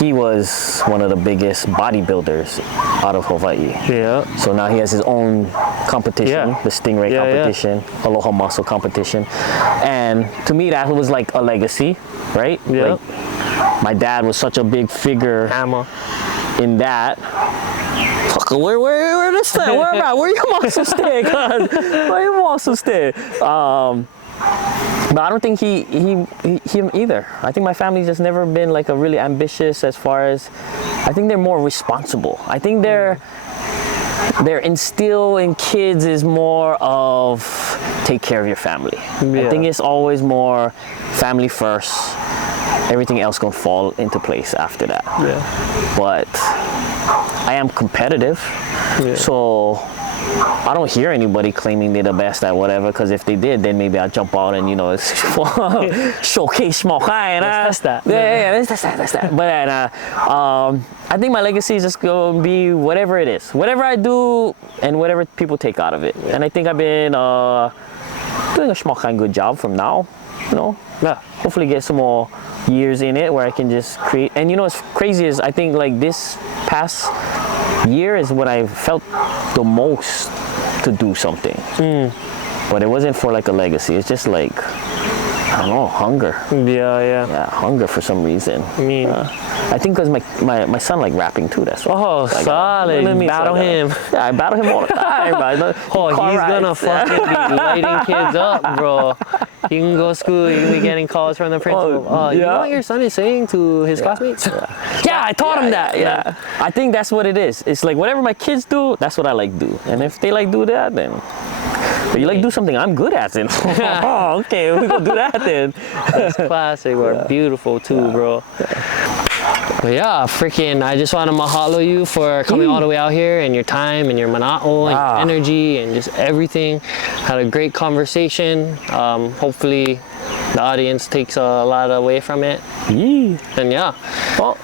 He was one of the biggest bodybuilders out of Hawaii. Yeah. So now he has his own competition, Yeah. the Stingray Yeah, competition, Aloha Muscle competition. And to me, that was like a legacy, right? Yeah. Like, my dad was such a big figure Hammer. in that. Fuck, where this thing? Where am I? Where your muscle stay? Cuz? Where your muscle stay? But I don't think him either. I think my family's just never been like a really ambitious as far as, I think they're more responsible. I think their instill in kids is more of take care of your family. Yeah. I think it's always more family first. Everything else gonna fall into place after that. Yeah. But I am competitive, so I don't hear anybody claiming they're the best at whatever, because if they did, then maybe I'll jump out and, you know, showcase small kind. That's that. Yeah, that's that. But I think my legacy is just going to be whatever it is. Whatever I do and whatever people take out of it. And I think I've been doing a small kind good job from now, you know. Yeah, hopefully get some more years in it where I can just create. And you know what's crazy is I think like this past year is when I felt the most to do something. But it wasn't for like a legacy. It's just like, I don't know, hunger. Yeah. Yeah, hunger for some reason. I mean, I think because my son like rapping too. That's why. oh, So solid. Battle him. Yeah, I battle him all the time, bro. Oh, he's gonna fucking be lighting kids up, bro. You can go to school, you can be getting calls from the principal. Oh, you know what your son is saying to his classmates? Yeah, I taught him that. Yeah, I think that's what it is. It's like whatever my kids do, that's what I like do. And if they like do that, then. But you like do something I'm good at, then. Oh, okay, we gonna do that then. That's classic, bro. Beautiful too, bro. But yeah, freaking, I just want to mahalo you for coming all the way out here and your time and your mana'o and your energy and just everything. Had a great conversation. Hopefully the audience takes a lot away from it. Yeah. And yeah. Well,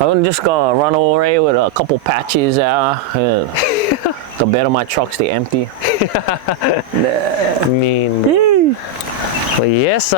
I'm just gonna run away with a couple patches. The bed of my truck stay empty. I mean, but yes,